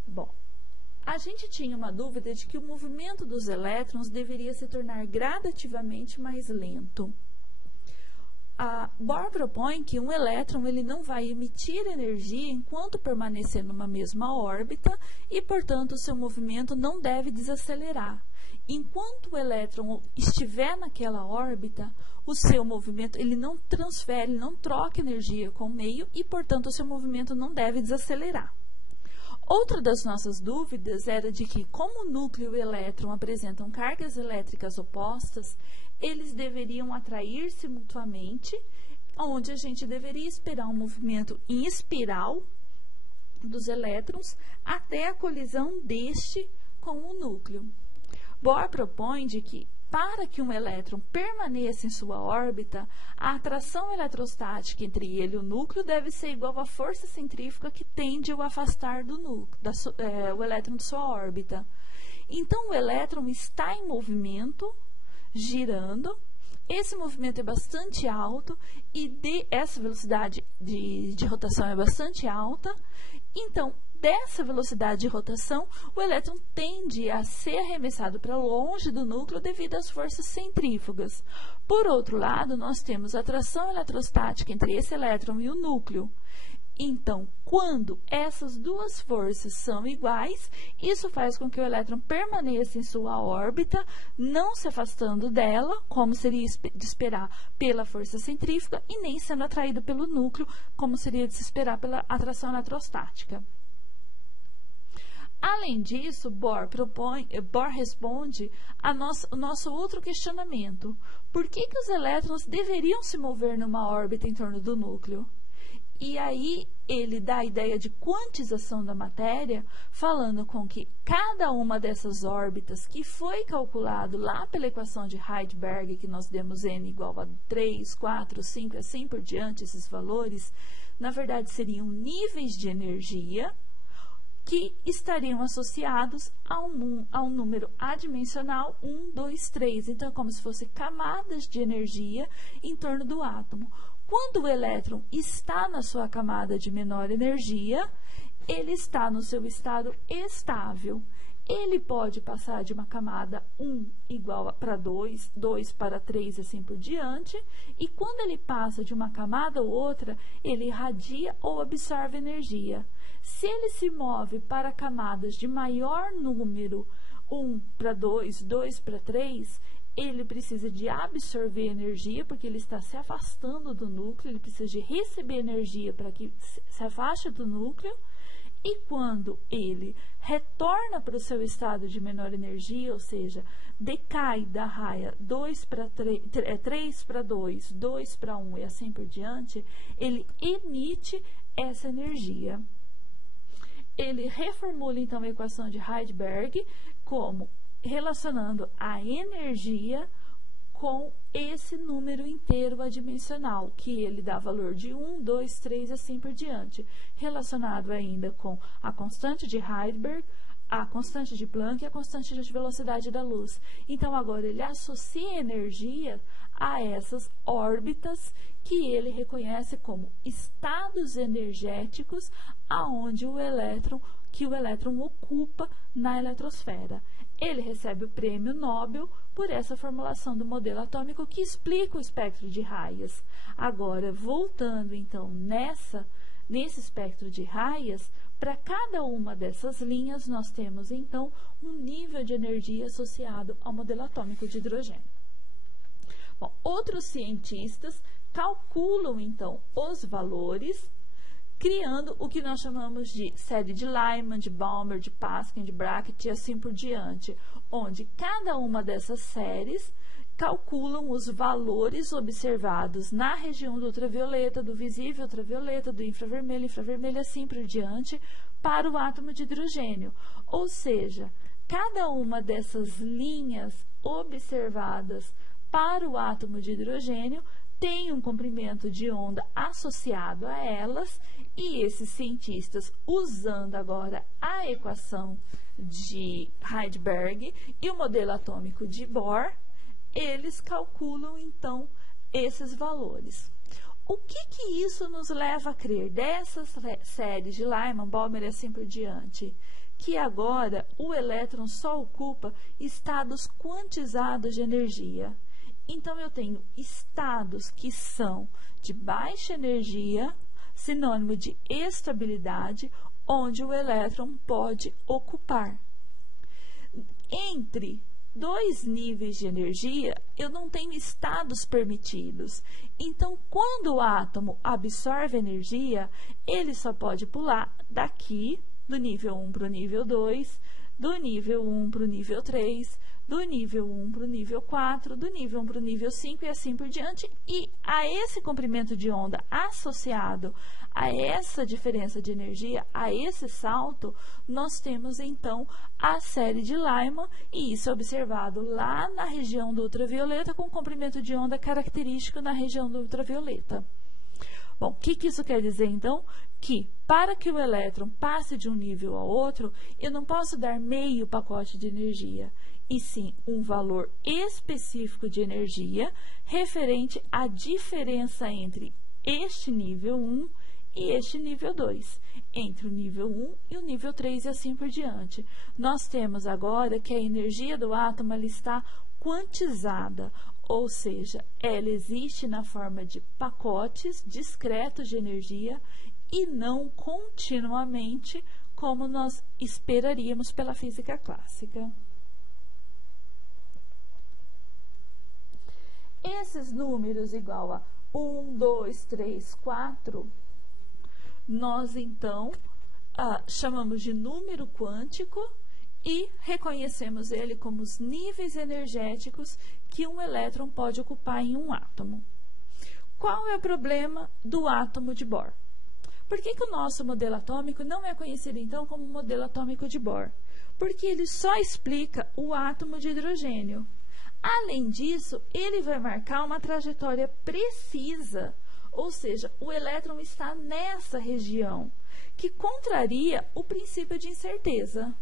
Bom, a gente tinha uma dúvida de que o movimento dos elétrons deveria se tornar gradativamente mais lento. Bohr propõe que um elétron ele não vai emitir energia enquanto permanecer numa mesma órbita e, portanto, o seu movimento não deve desacelerar. Enquanto o elétron estiver naquela órbita, o seu movimento ele não transfere, não troca energia com o meio e, portanto, o seu movimento não deve desacelerar. Outra das nossas dúvidas era de que, como o núcleo e o elétron apresentam cargas elétricas opostas, eles deveriam atrair-se mutuamente, onde a gente deveria esperar um movimento em espiral dos elétrons até a colisão deste com o núcleo. Bohr propõe de que, para que um elétron permaneça em sua órbita, a atração eletrostática entre ele e o núcleo deve ser igual à força centrífuga que tende a o afastar do núcleo, o elétron de sua órbita. Então, o elétron está em movimento, girando. Esse movimento é bastante alto e essa velocidade de rotação é bastante alta. Então, dessa velocidade de rotação, o elétron tende a ser arremessado para longe do núcleo devido às forças centrífugas. Por outro lado, nós temos a atração eletrostática entre esse elétron e o núcleo. Então, quando essas duas forças são iguais, isso faz com que o elétron permaneça em sua órbita, não se afastando dela, como seria de esperar pela força centrífuga, e nem sendo atraído pelo núcleo, como seria de se esperar pela atração eletrostática. Além disso, Bohr responde ao nosso outro questionamento. Por que os elétrons deveriam se mover numa órbita em torno do núcleo? E aí ele dá a ideia de quantização da matéria, falando com que cada uma dessas órbitas que foi calculado lá pela equação de Heisenberg, que nós demos n igual a 3, 4, 5, assim por diante, esses valores, na verdade seriam níveis de energia que estariam associados a um número adimensional 1, 2, 3. Então, é como se fossem camadas de energia em torno do átomo. Quando o elétron está na sua camada de menor energia, ele está no seu estado estável. Ele pode passar de uma camada 1 igual para 2, 2 para 3 e assim por diante, e quando ele passa de uma camada ou outra, ele irradia ou absorve energia. Se ele se move para camadas de maior número, 1 para 2, 2 para 3, ele precisa de absorver energia, porque ele está se afastando do núcleo, ele precisa de receber energia para que se afaste do núcleo. E quando ele retorna para o seu estado de menor energia, ou seja, decai da raia 3 para 2, 2 para 1 e assim por diante, ele emite essa energia. Ele reformula, então, a equação de Heisenberg como relacionando a energia com esse número inteiro adimensional, que ele dá valor de 1, 2, 3 e assim por diante, relacionado ainda com a constante de Heisenberg, a constante de Planck e a constante de velocidade da luz. Então, agora ele associa energia a essas órbitas que ele reconhece como estados energéticos que o elétron ocupa na eletrosfera. Ele recebe o prêmio Nobel por essa formulação do modelo atômico que explica o espectro de raias. Agora, voltando então nesse espectro de raias, para cada uma dessas linhas nós temos então um nível de energia associado ao modelo atômico de hidrogênio. Bom, outros cientistas calculam então os valores, criando o que nós chamamos de série de Lyman, de Balmer, de Paskin, de Brackett e assim por diante, onde cada uma dessas séries calculam os valores observados na região do ultravioleta, do visível ultravioleta, do infravermelho e assim por diante, para o átomo de hidrogênio. Ou seja, cada uma dessas linhas observadas para o átomo de hidrogênio tem um comprimento de onda associado a elas, e esses cientistas, usando agora a equação de Heisenberg e o modelo atômico de Bohr, eles calculam então esses valores. O que isso nos leva a crer dessas séries de Lyman, Balmer e assim por diante? Que agora o elétron só ocupa estados quantizados de energia. Então, eu tenho estados que são de baixa energia, sinônimo de estabilidade, onde o elétron pode ocupar. Entre dois níveis de energia, eu não tenho estados permitidos. Então, quando o átomo absorve energia, ele só pode pular daqui, do nível 1 para o nível 2, do nível 1 para o nível 3, do nível 1 para o nível 4, do nível 1 para o nível 5 e assim por diante. E a esse comprimento de onda associado a essa diferença de energia, a esse salto, nós temos então a série de Lyman, e isso é observado lá na região do ultravioleta, com comprimento de onda característico na região do ultravioleta. Bom, o que isso quer dizer, então? Que para que o elétron passe de um nível ao outro, eu não posso dar meio pacote de energia, e sim um valor específico de energia referente à diferença entre este nível 1 e este nível 2, entre o nível 1 e o nível 3 e assim por diante. Nós temos agora que a energia do átomo ela está quantizada, ou seja, ela existe na forma de pacotes discretos de energia e não continuamente, como nós esperaríamos pela física clássica. Esses números igual a 1, 2, 3, 4, nós então chamamos de número quântico e reconhecemos ele como os níveis energéticos que um elétron pode ocupar em um átomo. Qual é o problema do átomo de Bohr? Por que o nosso modelo atômico não é conhecido, então, como modelo atômico de Bohr? Porque ele só explica o átomo de hidrogênio. Além disso, ele vai marcar uma trajetória precisa, ou seja, o elétron está nessa região, que contraria o princípio de incerteza.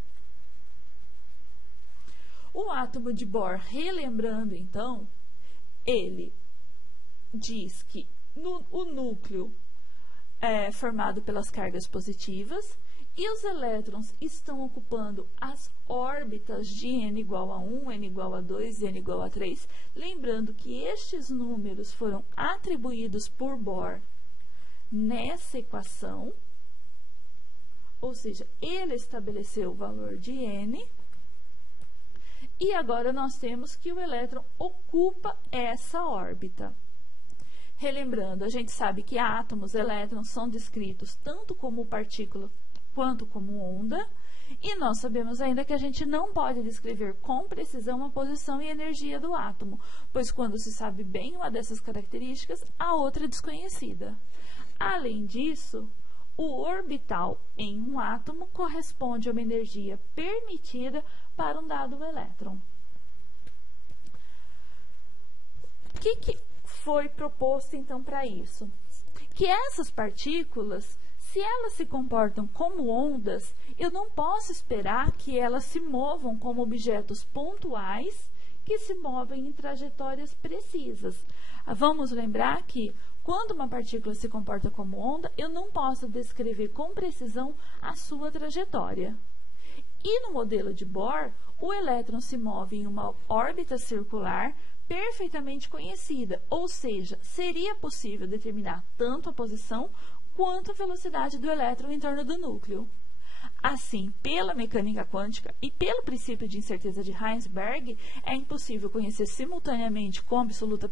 O átomo de Bohr, relembrando, então, ele diz que o núcleo é formado pelas cargas positivas e os elétrons estão ocupando as órbitas de n igual a 1, n igual a 2 e n igual a 3. Lembrando que estes números foram atribuídos por Bohr nessa equação, ou seja, ele estabeleceu o valor de n. E agora nós temos que o elétron ocupa essa órbita. Relembrando, a gente sabe que átomos, elétrons são descritos tanto como partícula quanto como onda, e nós sabemos ainda que a gente não pode descrever com precisão a posição e energia do átomo, pois quando se sabe bem uma dessas características, a outra é desconhecida. Além disso, o orbital em um átomo corresponde a uma energia permitida para um dado elétron. O que foi proposto, então, para isso? Que essas partículas, se elas se comportam como ondas, eu não posso esperar que elas se movam como objetos pontuais que se movem em trajetórias precisas. Vamos lembrar que, quando uma partícula se comporta como onda, eu não posso descrever com precisão a sua trajetória. E no modelo de Bohr, o elétron se move em uma órbita circular perfeitamente conhecida, ou seja, seria possível determinar tanto a posição quanto a velocidade do elétron em torno do núcleo. Assim, pela mecânica quântica e pelo princípio de incerteza de Heisenberg, é impossível conhecer simultaneamente com absoluta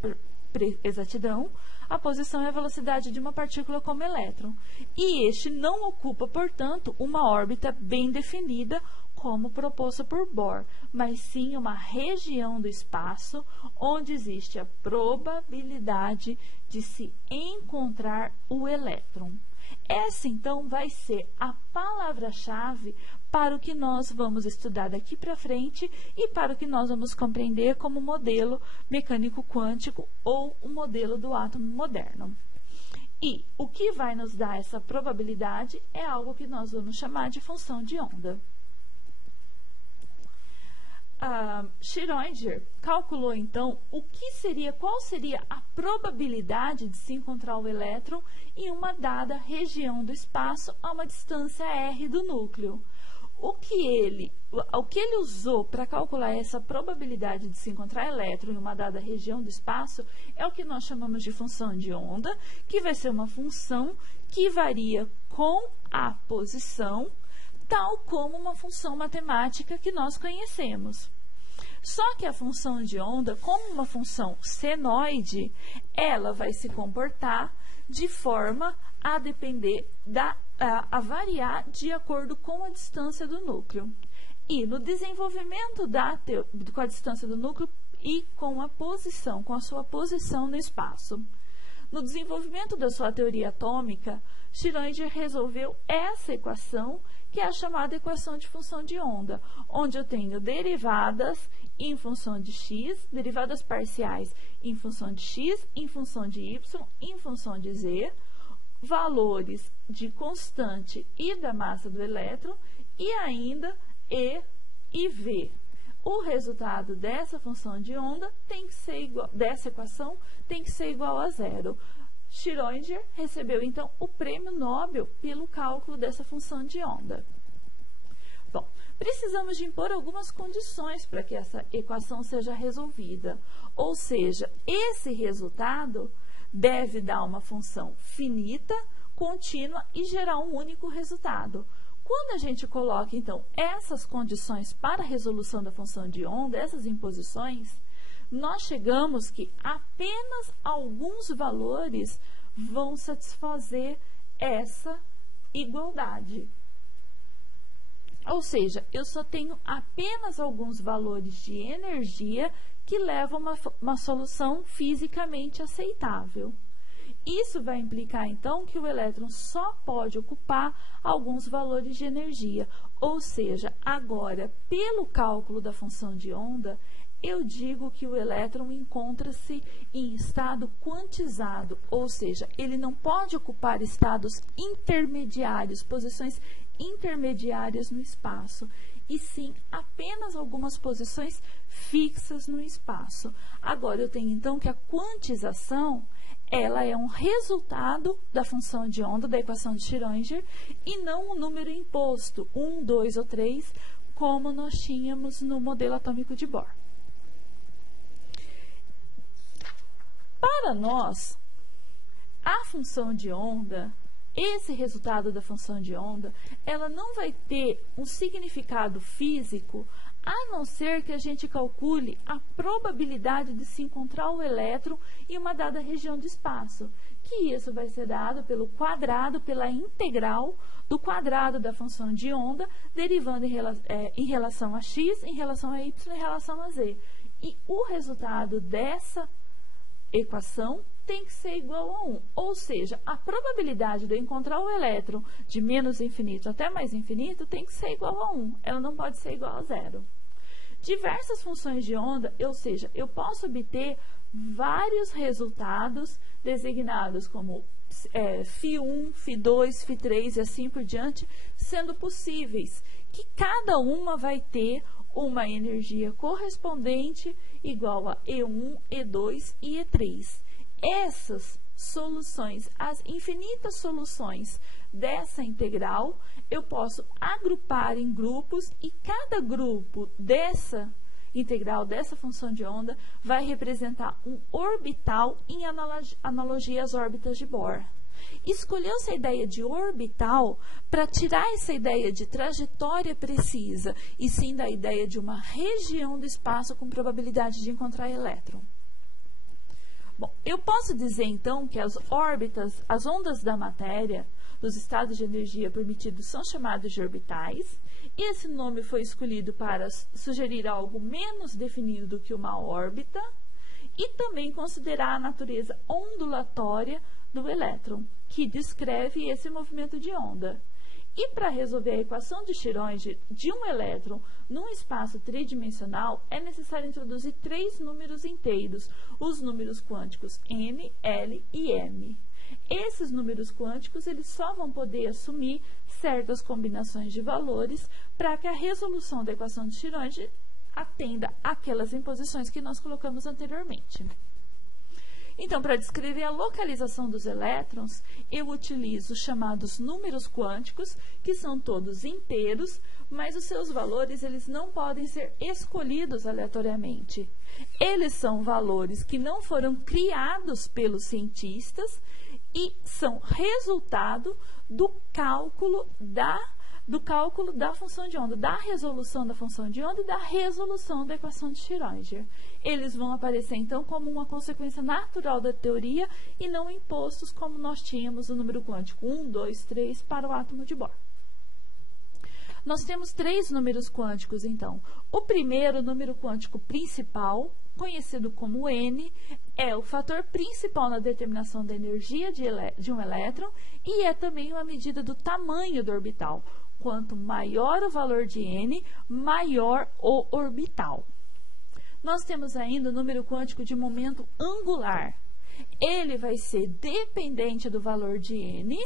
exatidão a posição e a velocidade de uma partícula como elétron. E este não ocupa, portanto, uma órbita bem definida, como proposto por Bohr, mas sim uma região do espaço onde existe a probabilidade de se encontrar o elétron. Essa, então, vai ser a palavra-chave para o que nós vamos estudar daqui para frente e para o que nós vamos compreender como modelo mecânico quântico ou o modelo do átomo moderno. E o que vai nos dar essa probabilidade é algo que nós vamos chamar de função de onda. Schrödinger calculou, então, qual seria a probabilidade de se encontrar o elétron em uma dada região do espaço a uma distância r do núcleo. O que ele usou para calcular essa probabilidade de se encontrar elétron em uma dada região do espaço é o que nós chamamos de função de onda, que vai ser uma função que varia com a posição, tal como uma função matemática que nós conhecemos. Só que a função de onda, como uma função senoide, ela vai se comportar de forma a depender a variar de acordo com a distância do núcleo. E no desenvolvimento com a distância do núcleo e com a posição, com a sua posição no espaço. No desenvolvimento da sua teoria atômica, Schrödinger resolveu essa equação, que é a chamada equação de função de onda, onde eu tenho derivadas em função de x, derivadas parciais em função de x, em função de y, em função de z, valores de constante e da massa do elétron, e ainda E e V. O resultado dessa função de onda tem que ser igual, dessa equação tem que ser igual a zero. Schrödinger recebeu, então, o prêmio Nobel pelo cálculo dessa função de onda. Bom, precisamos de impor algumas condições para que essa equação seja resolvida. Ou seja, esse resultado deve dar uma função finita, contínua e gerar um único resultado. Quando a gente coloca, então, essas condições para a resolução da função de onda, essas imposições, nós chegamos que apenas alguns valores vão satisfazer essa igualdade. Ou seja, eu só tenho apenas alguns valores de energia que levam a uma solução fisicamente aceitável. Isso vai implicar, então, que o elétron só pode ocupar alguns valores de energia. Ou seja, agora, pelo cálculo da função de onda, eu digo que o elétron encontra-se em estado quantizado, ou seja, ele não pode ocupar estados intermediários, posições intermediárias no espaço, e sim apenas algumas posições fixas no espaço. Agora, eu tenho então que a quantização, ela é um resultado da função de onda, da equação de Schrödinger, e não um número imposto, 1, 2 ou 3, como nós tínhamos no modelo atômico de Bohr. Para nós, a função de onda, esse resultado da função de onda, ela não vai ter um significado físico, a não ser que a gente calcule a probabilidade de se encontrar o elétron em uma dada região do espaço, que isso vai ser dado pelo quadrado, pela integral do quadrado da função de onda, derivando em relação a x, em relação a y, em relação a z. E o resultado dessa equação tem que ser igual a 1, ou seja, a probabilidade de eu encontrar o elétron de menos infinito até mais infinito tem que ser igual a 1, ela não pode ser igual a 0. Diversas funções de onda, ou seja, eu posso obter vários resultados designados como φ1, φ2, φ3 e assim por diante, sendo possíveis, que cada uma vai ter uma energia correspondente igual a E1, E2 e E3. Essas soluções, as infinitas soluções dessa integral, eu posso agrupar em grupos e cada grupo dessa integral, dessa função de onda, vai representar um orbital em analogia às órbitas de Bohr. Escolheu-se a ideia de orbital para tirar essa ideia de trajetória precisa e sim da ideia de uma região do espaço com probabilidade de encontrar elétron. Bom, eu posso dizer então que as órbitas, as ondas da matéria, dos estados de energia permitidos são chamados de orbitais. Esse nome foi escolhido para sugerir algo menos definido do que uma órbita e também considerar a natureza ondulatória do elétron, que descreve esse movimento de onda. E para resolver a equação de Schrödinger de um elétron num espaço tridimensional, é necessário introduzir 3 números inteiros, os números quânticos n, l e m. Esses números quânticos eles só vão poder assumir certas combinações de valores para que a resolução da equação de Schrödinger atenda àquelas imposições que nós colocamos anteriormente. Então, para descrever a localização dos elétrons, eu utilizo os chamados números quânticos, que são todos inteiros, mas os seus valores eles não podem ser escolhidos aleatoriamente. Eles são valores que não foram criados pelos cientistas e são resultado do cálculo da função de onda, da resolução da função de onda e da resolução da equação de Schrödinger. Eles vão aparecer, então, como uma consequência natural da teoria e não impostos como nós tínhamos o número quântico 1, 2, 3 para o átomo de Bohr. Nós temos 3 números quânticos, então. O primeiro número quântico principal, conhecido como N, é o fator principal na determinação da energia de um elétron e é também uma medida do tamanho do orbital. Quanto maior o valor de N, maior o orbital. Nós temos ainda o número quântico de momento angular. Ele vai ser dependente do valor de N,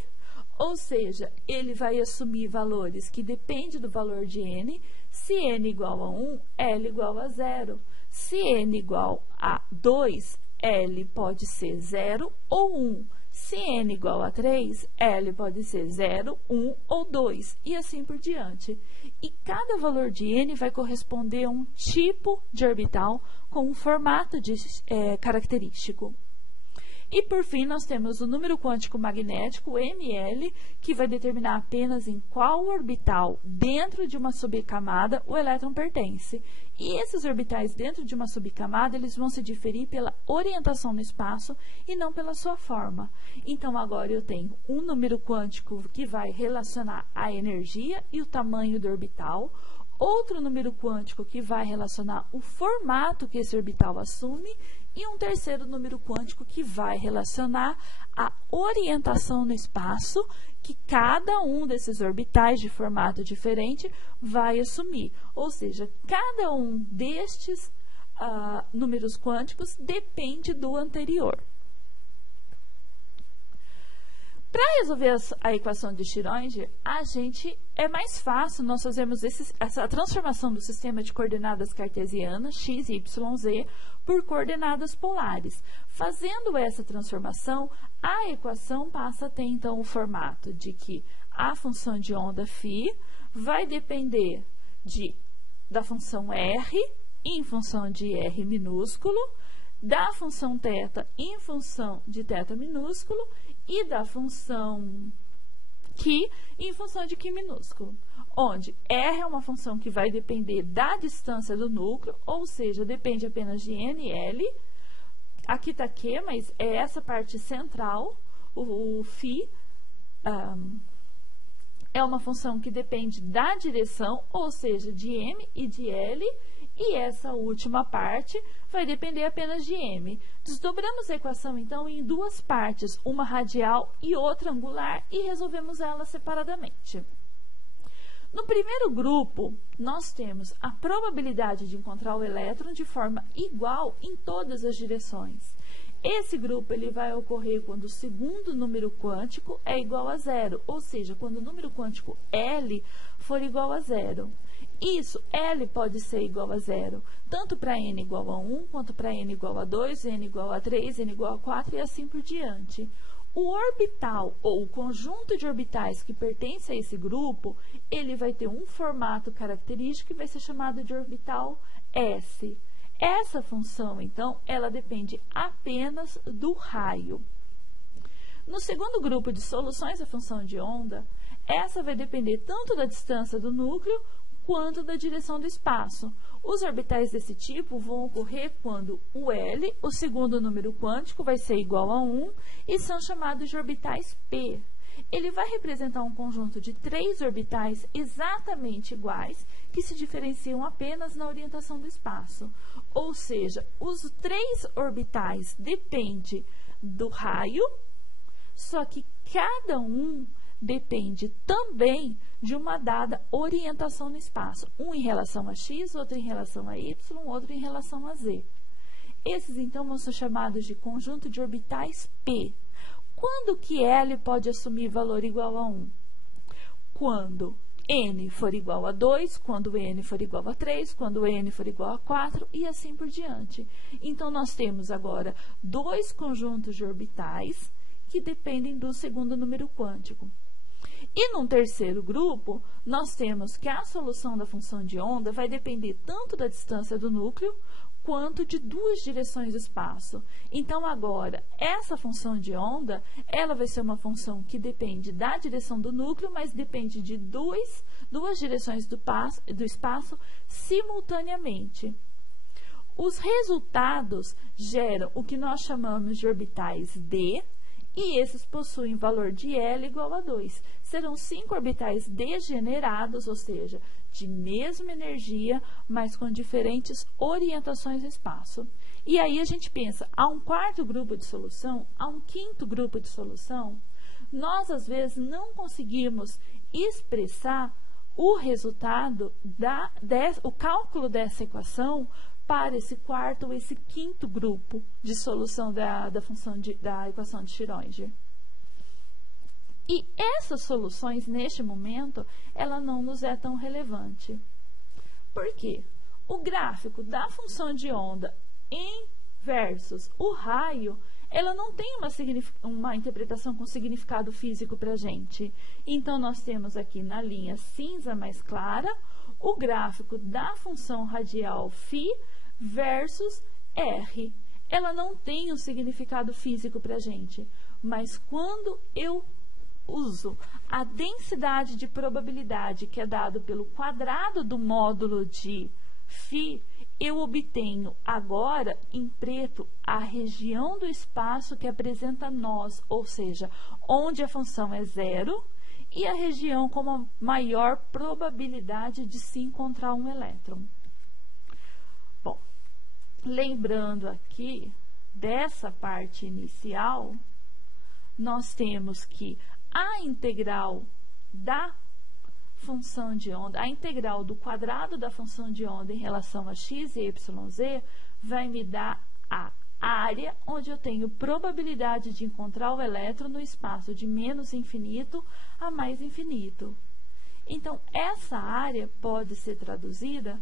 ou seja, ele vai assumir valores que dependem do valor de N. Se N igual a 1, L igual a 0. Se N igual a 2, L pode ser 0 ou 1. Se N igual a 3, L pode ser 0, 1 ou 2, e assim por diante. E cada valor de N vai corresponder a um tipo de orbital com um formato característico. E, por fim, nós temos o número quântico magnético, o ML, que vai determinar apenas em qual orbital dentro de uma subcamada o elétron pertence. E esses orbitais dentro de uma subcamada, eles vão se diferir pela orientação no espaço e não pela sua forma. Então, agora eu tenho um número quântico que vai relacionar a energia e o tamanho do orbital, outro número quântico que vai relacionar o formato que esse orbital assume e um terceiro número quântico que vai relacionar a orientação no espaço que cada um desses orbitais de formato diferente vai assumir. Ou seja, cada um destes números quânticos depende do anterior. Para resolver a equação de Schrödinger, é mais fácil nós fazermos essa transformação do sistema de coordenadas cartesianas, x, y, z, por coordenadas polares. Fazendo essa transformação, a equação passa a ter, então, o formato de que a função de onda φ vai depender da função r em função de r minúsculo, da função θ em função de θ minúsculo e da função Qi em função de Qi minúsculo, onde R é uma função que vai depender da distância do núcleo, ou seja, depende apenas de NL. Aqui está Q, mas é essa parte central, o φ é uma função que depende da direção, ou seja, de M e de L, e essa última parte vai depender apenas de M. Desdobramos a equação, então, em duas partes, uma radial e outra angular, e resolvemos elas separadamente. No primeiro grupo, nós temos a probabilidade de encontrar o elétron de forma igual em todas as direções. Esse grupo ele vai ocorrer quando o segundo número quântico é igual a zero, ou seja, quando o número quântico L for igual a zero. Isso, L pode ser igual a zero, tanto para n igual a 1, quanto para n igual a 2, n igual a 3, n igual a 4 e assim por diante. O orbital, ou o conjunto de orbitais que pertence a esse grupo, ele vai ter um formato característico que vai ser chamado de orbital S. Essa função, então, ela depende apenas do raio. No segundo grupo de soluções da função de onda, essa vai depender tanto da distância do núcleo quanto da direção do espaço. Os orbitais desse tipo vão ocorrer quando o L, o segundo número quântico, vai ser igual a 1 e são chamados de orbitais P. Ele vai representar um conjunto de 3 orbitais exatamente iguais que se diferenciam apenas na orientação do espaço. Ou seja, os 3 orbitais dependem do raio, só que cada um depende também de uma dada orientação no espaço. Um em relação a x, outro em relação a y, outro em relação a z. Esses, então, vão ser chamados de conjunto de orbitais P. Quando que L pode assumir valor igual a 1? Quando n for igual a 2, quando n for igual a 3, quando n for igual a 4 e assim por diante. Então, nós temos agora 2 conjuntos de orbitais que dependem do segundo número quântico. E num terceiro grupo, nós temos que a solução da função de onda vai depender tanto da distância do núcleo quanto de 2 direções do espaço. Então, agora, essa função de onda, ela vai ser uma função que depende da direção do núcleo, mas depende de duas direções do espaço simultaneamente. Os resultados geram o que nós chamamos de orbitais D, e esses possuem valor de L igual a 2. Serão 5 orbitais degenerados, ou seja, de mesma energia, mas com diferentes orientações no espaço. E aí a gente pensa, há um quarto grupo de solução, há um quinto grupo de solução, nós às vezes não conseguimos expressar o resultado, o cálculo dessa equação para esse quarto ou esse quinto grupo de solução da equação de Schrödinger. E essas soluções, neste momento, ela não nos é tão relevante. Por quê? O gráfico da função de onda versus o raio, ela não tem uma interpretação com significado físico para a gente. Então, nós temos aqui na linha cinza mais clara o gráfico da função radial φ versus R. ela não tem um significado físico para a gente, mas quando eu uso a densidade de probabilidade que é dado pelo quadrado do módulo de φ, eu obtenho agora em preto a região do espaço que apresenta nós, ou seja, onde a função é zero, e a região com a maior probabilidade de se encontrar um elétron. Bom, lembrando aqui dessa parte inicial, nós temos que a integral da função de onda, a integral do quadrado da função de onda em relação a x e yz vai me dar a área onde eu tenho probabilidade de encontrar o elétron no espaço de menos infinito a mais infinito. Então, essa área pode ser traduzida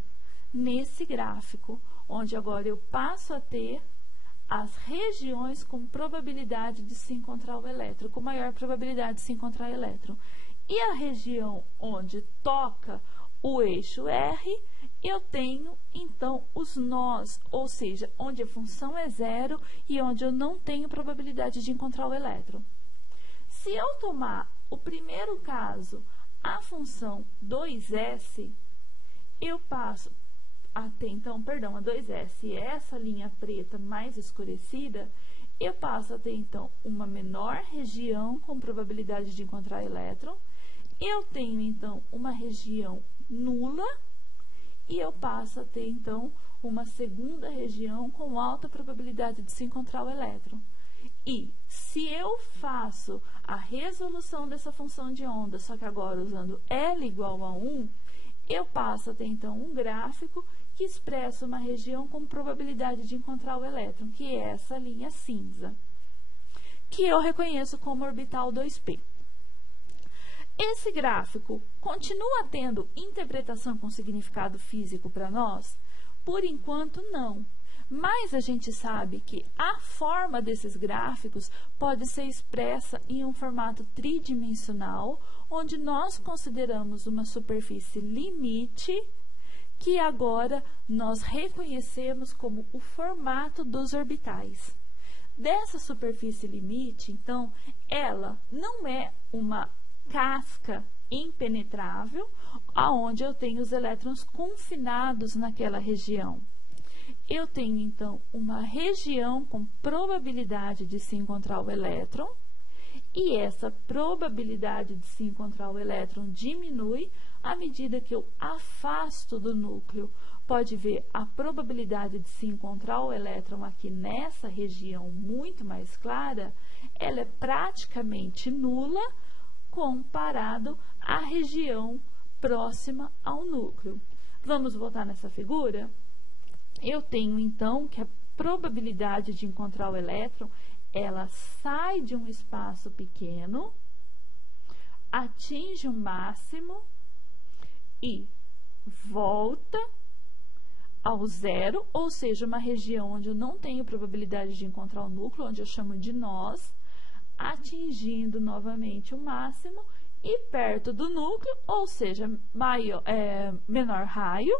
nesse gráfico, onde agora eu passo a ter as regiões com probabilidade de se encontrar o elétron, com maior probabilidade de se encontrar o elétron. E a região onde toca o eixo R, eu tenho, então, os nós, ou seja, onde a função é zero e onde eu não tenho probabilidade de encontrar o elétron. Se eu tomar o primeiro caso, a função 2S, eu passo a ter, então, perdão, a 2S, essa linha preta mais escurecida, eu passo a ter, então, uma menor região com probabilidade de encontrar elétron. Eu tenho, então, uma região nula e eu passo a ter, então, uma segunda região com alta probabilidade de se encontrar o elétron. E se eu faço a resolução dessa função de onda, só que agora usando L igual a 1, eu passo a ter, então, um gráfico que expressa uma região com probabilidade de encontrar o elétron, que é essa linha cinza, que eu reconheço como orbital 2p. Esse gráfico continua tendo interpretação com significado físico para nós? Por enquanto, não. Mas a gente sabe que a forma desses gráficos pode ser expressa em um formato tridimensional, onde nós consideramos uma superfície limite, que agora nós reconhecemos como o formato dos orbitais. Dessa superfície limite, então, ela não é uma casca impenetrável, aonde eu tenho os elétrons confinados naquela região. Eu tenho, então, uma região com probabilidade de se encontrar o elétron, e essa probabilidade de se encontrar o elétron diminui à medida que eu afasto do núcleo. Pode ver a probabilidade de se encontrar o elétron aqui nessa região muito mais clara, ela é praticamente nula, comparado à região próxima ao núcleo. Vamos voltar nessa figura? Eu tenho, então, que a probabilidade de encontrar o elétron, ela sai de um espaço pequeno, atinge um máximo e volta ao zero, ou seja, uma região onde eu não tenho probabilidade de encontrar o núcleo, onde eu chamo de nós, atingindo novamente o máximo e perto do núcleo, ou seja, menor raio,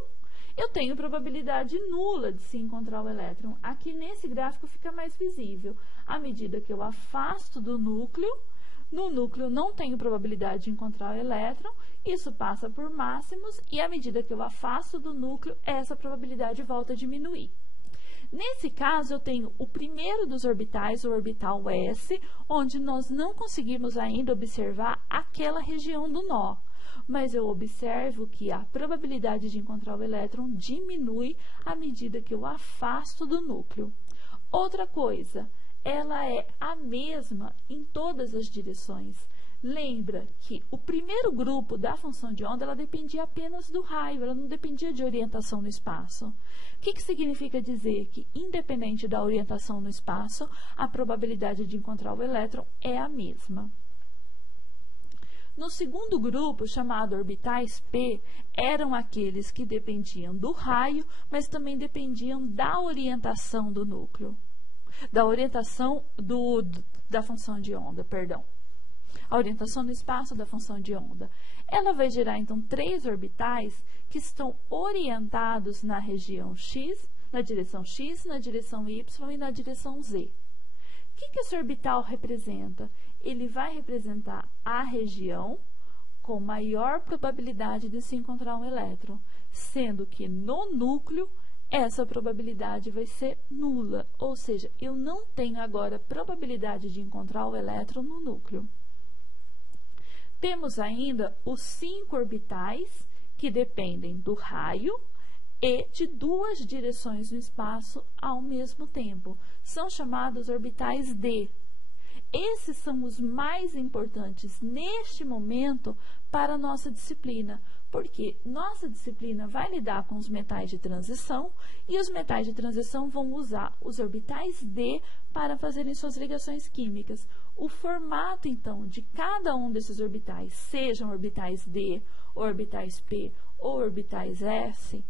eu tenho probabilidade nula de se encontrar o elétron. Aqui nesse gráfico fica mais visível. À medida que eu afasto do núcleo, no núcleo não tenho probabilidade de encontrar o elétron, isso passa por máximos, e à medida que eu afasto do núcleo, essa probabilidade volta a diminuir. Nesse caso, eu tenho o primeiro dos orbitais, o orbital S, onde nós não conseguimos ainda observar aquela região do nó, mas eu observo que a probabilidade de encontrar o elétron diminui à medida que eu afasto do núcleo. Outra coisa, ela é a mesma em todas as direções. Lembra que o primeiro grupo da função de onda, ela dependia apenas do raio, ela não dependia de orientação no espaço. O que significa dizer que, independente da orientação no espaço, a probabilidade de encontrar o elétron é a mesma. No segundo grupo, chamado orbitais P, eram aqueles que dependiam do raio, mas também dependiam da orientação do núcleo, da orientação da função de onda, perdão. A orientação no espaço da função de onda. Ela vai gerar, então, 3 orbitais que estão orientados na região X, na direção x, na direção y e na direção z. O que esse orbital representa? Ele vai representar a região com maior probabilidade de se encontrar um elétron, sendo que no núcleo essa probabilidade vai ser nula, ou seja, eu não tenho agora probabilidade de encontrar o elétron no núcleo. Temos ainda os 5 orbitais que dependem do raio e de 2 direções no espaço ao mesmo tempo. São chamados orbitais D. Esses são os mais importantes neste momento para a nossa disciplina, porque nossa disciplina vai lidar com os metais de transição e os metais de transição vão usar os orbitais D para fazerem suas ligações químicas. O formato, então, de cada um desses orbitais, sejam orbitais D, orbitais P ou orbitais S,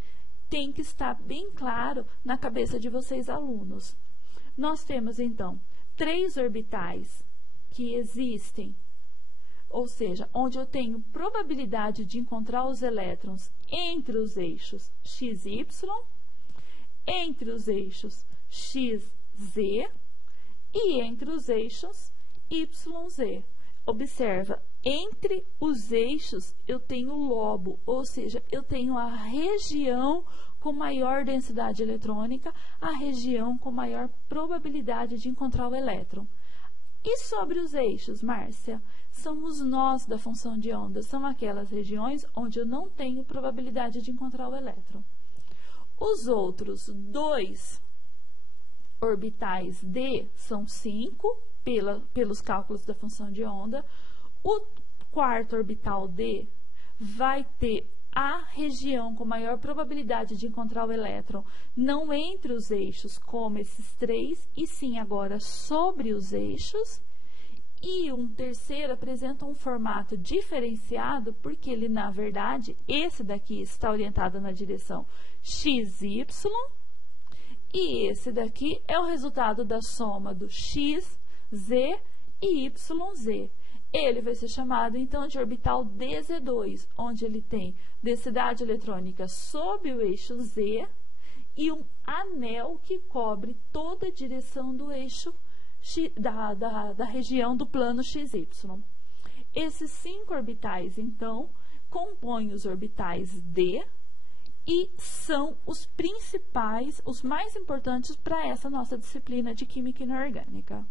tem que estar bem claro na cabeça de vocês, alunos. Nós temos, então, 3 orbitais que existem, ou seja, onde eu tenho probabilidade de encontrar os elétrons entre os eixos x, y, entre os eixos x, z e entre os eixos y, z. Observa, entre os eixos eu tenho o lobo, ou seja, eu tenho a região com maior densidade eletrônica, a região com maior probabilidade de encontrar o elétron. E sobre os eixos, Márcia? São os nós da função de onda, são aquelas regiões onde eu não tenho probabilidade de encontrar o elétron. Os outros 2 orbitais D são 5, pelos cálculos da função de onda. O 4º orbital D vai ter a região com maior probabilidade de encontrar o elétron, não entre os eixos, como esses 3, e sim agora sobre os eixos. E um terceiro apresenta um formato diferenciado, porque ele, na verdade, esse daqui está orientado na direção XY, e esse daqui é o resultado da soma do X, Z e YZ. Ele vai ser chamado, então, de orbital DZ2, onde ele tem densidade eletrônica sob o eixo Z e um anel que cobre toda a direção do eixo da região do plano XY. Esses 5 orbitais, então, compõem os orbitais D e são os principais, os mais importantes para essa nossa disciplina de Química Inorgânica.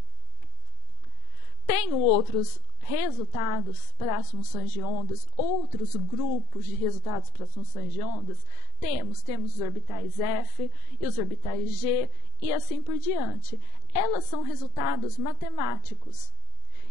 Tenho outros resultados para as funções de ondas, outros grupos de resultados para as funções de ondas. Temos os orbitais F e os orbitais G e assim por diante. Elas são resultados matemáticos.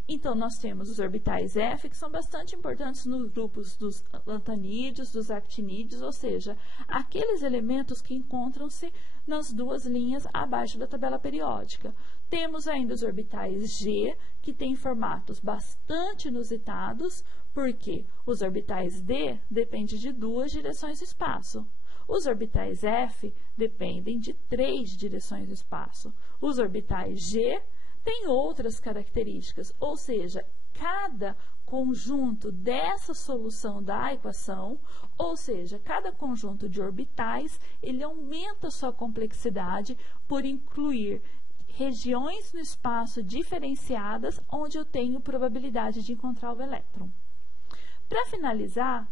Então, nós temos os orbitais F, que são bastante importantes nos grupos dos lantanídeos, dos actinídeos, ou seja, aqueles elementos que encontram-se nas 2 linhas abaixo da tabela periódica. Temos ainda os orbitais G, que têm formatos bastante inusitados, porque os orbitais D dependem de 2 direções do espaço. Os orbitais F dependem de 3 direções do espaço. Os orbitais G têm outras características, ou seja, cada conjunto dessa solução da equação, ou seja, cada conjunto de orbitais, ele aumenta sua complexidade por incluir regiões no espaço diferenciadas onde eu tenho probabilidade de encontrar o elétron. Para finalizar,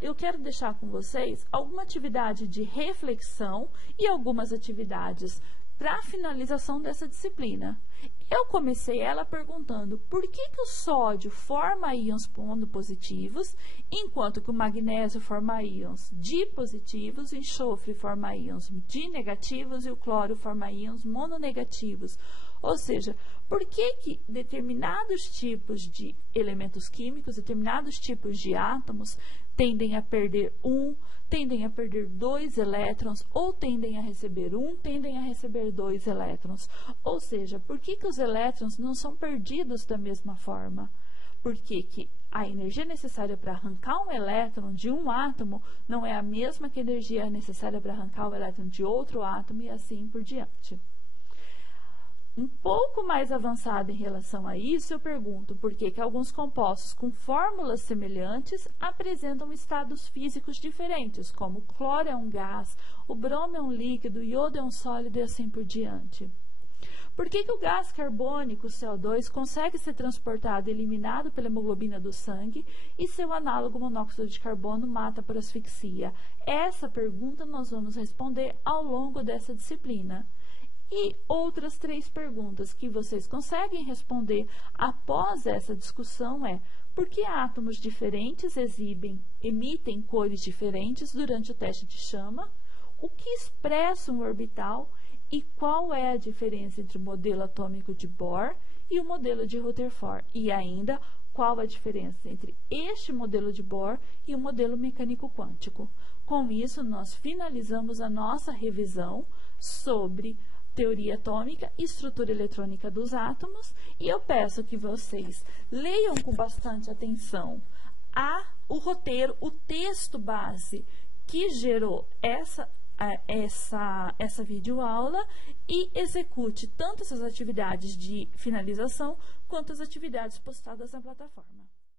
eu quero deixar com vocês alguma atividade de reflexão e algumas atividades para a finalização dessa disciplina. Eu comecei ela perguntando por que o sódio forma íons positivos, enquanto que o magnésio forma íons dipositivos, o enxofre forma íons dinegativos e o cloro forma íons mononegativos. Ou seja, por que determinados tipos de elementos químicos, determinados tipos de átomos tendem a perder tendem a perder 2 elétrons, ou tendem a receber tendem a receber 2 elétrons. Ou seja, por que os elétrons não são perdidos da mesma forma? Porque a energia necessária para arrancar um elétron de um átomo não é a mesma que a energia necessária para arrancar o elétron de outro átomo e assim por diante. Um pouco mais avançado em relação a isso, eu pergunto por que alguns compostos com fórmulas semelhantes apresentam estados físicos diferentes, como o cloro é um gás, o bromo é um líquido, o iodo é um sólido e assim por diante. Por que o gás carbônico, o CO2, consegue ser transportado e eliminado pela hemoglobina do sangue e seu análogo monóxido de carbono mata por asfixia? Essa pergunta nós vamos responder ao longo dessa disciplina. E outras 3 perguntas que vocês conseguem responder após essa discussão é: por que átomos diferentes emitem cores diferentes durante o teste de chama? O que expressa um orbital? E qual é a diferença entre o modelo atômico de Bohr e o modelo de Rutherford? E ainda, qual a diferença entre este modelo de Bohr e o modelo mecânico quântico? Com isso, nós finalizamos a nossa revisão sobre teoria atômica e estrutura eletrônica dos átomos, e eu peço que vocês leiam com bastante atenção o roteiro, o texto base que gerou essa videoaula e execute tanto essas atividades de finalização quanto as atividades postadas na plataforma.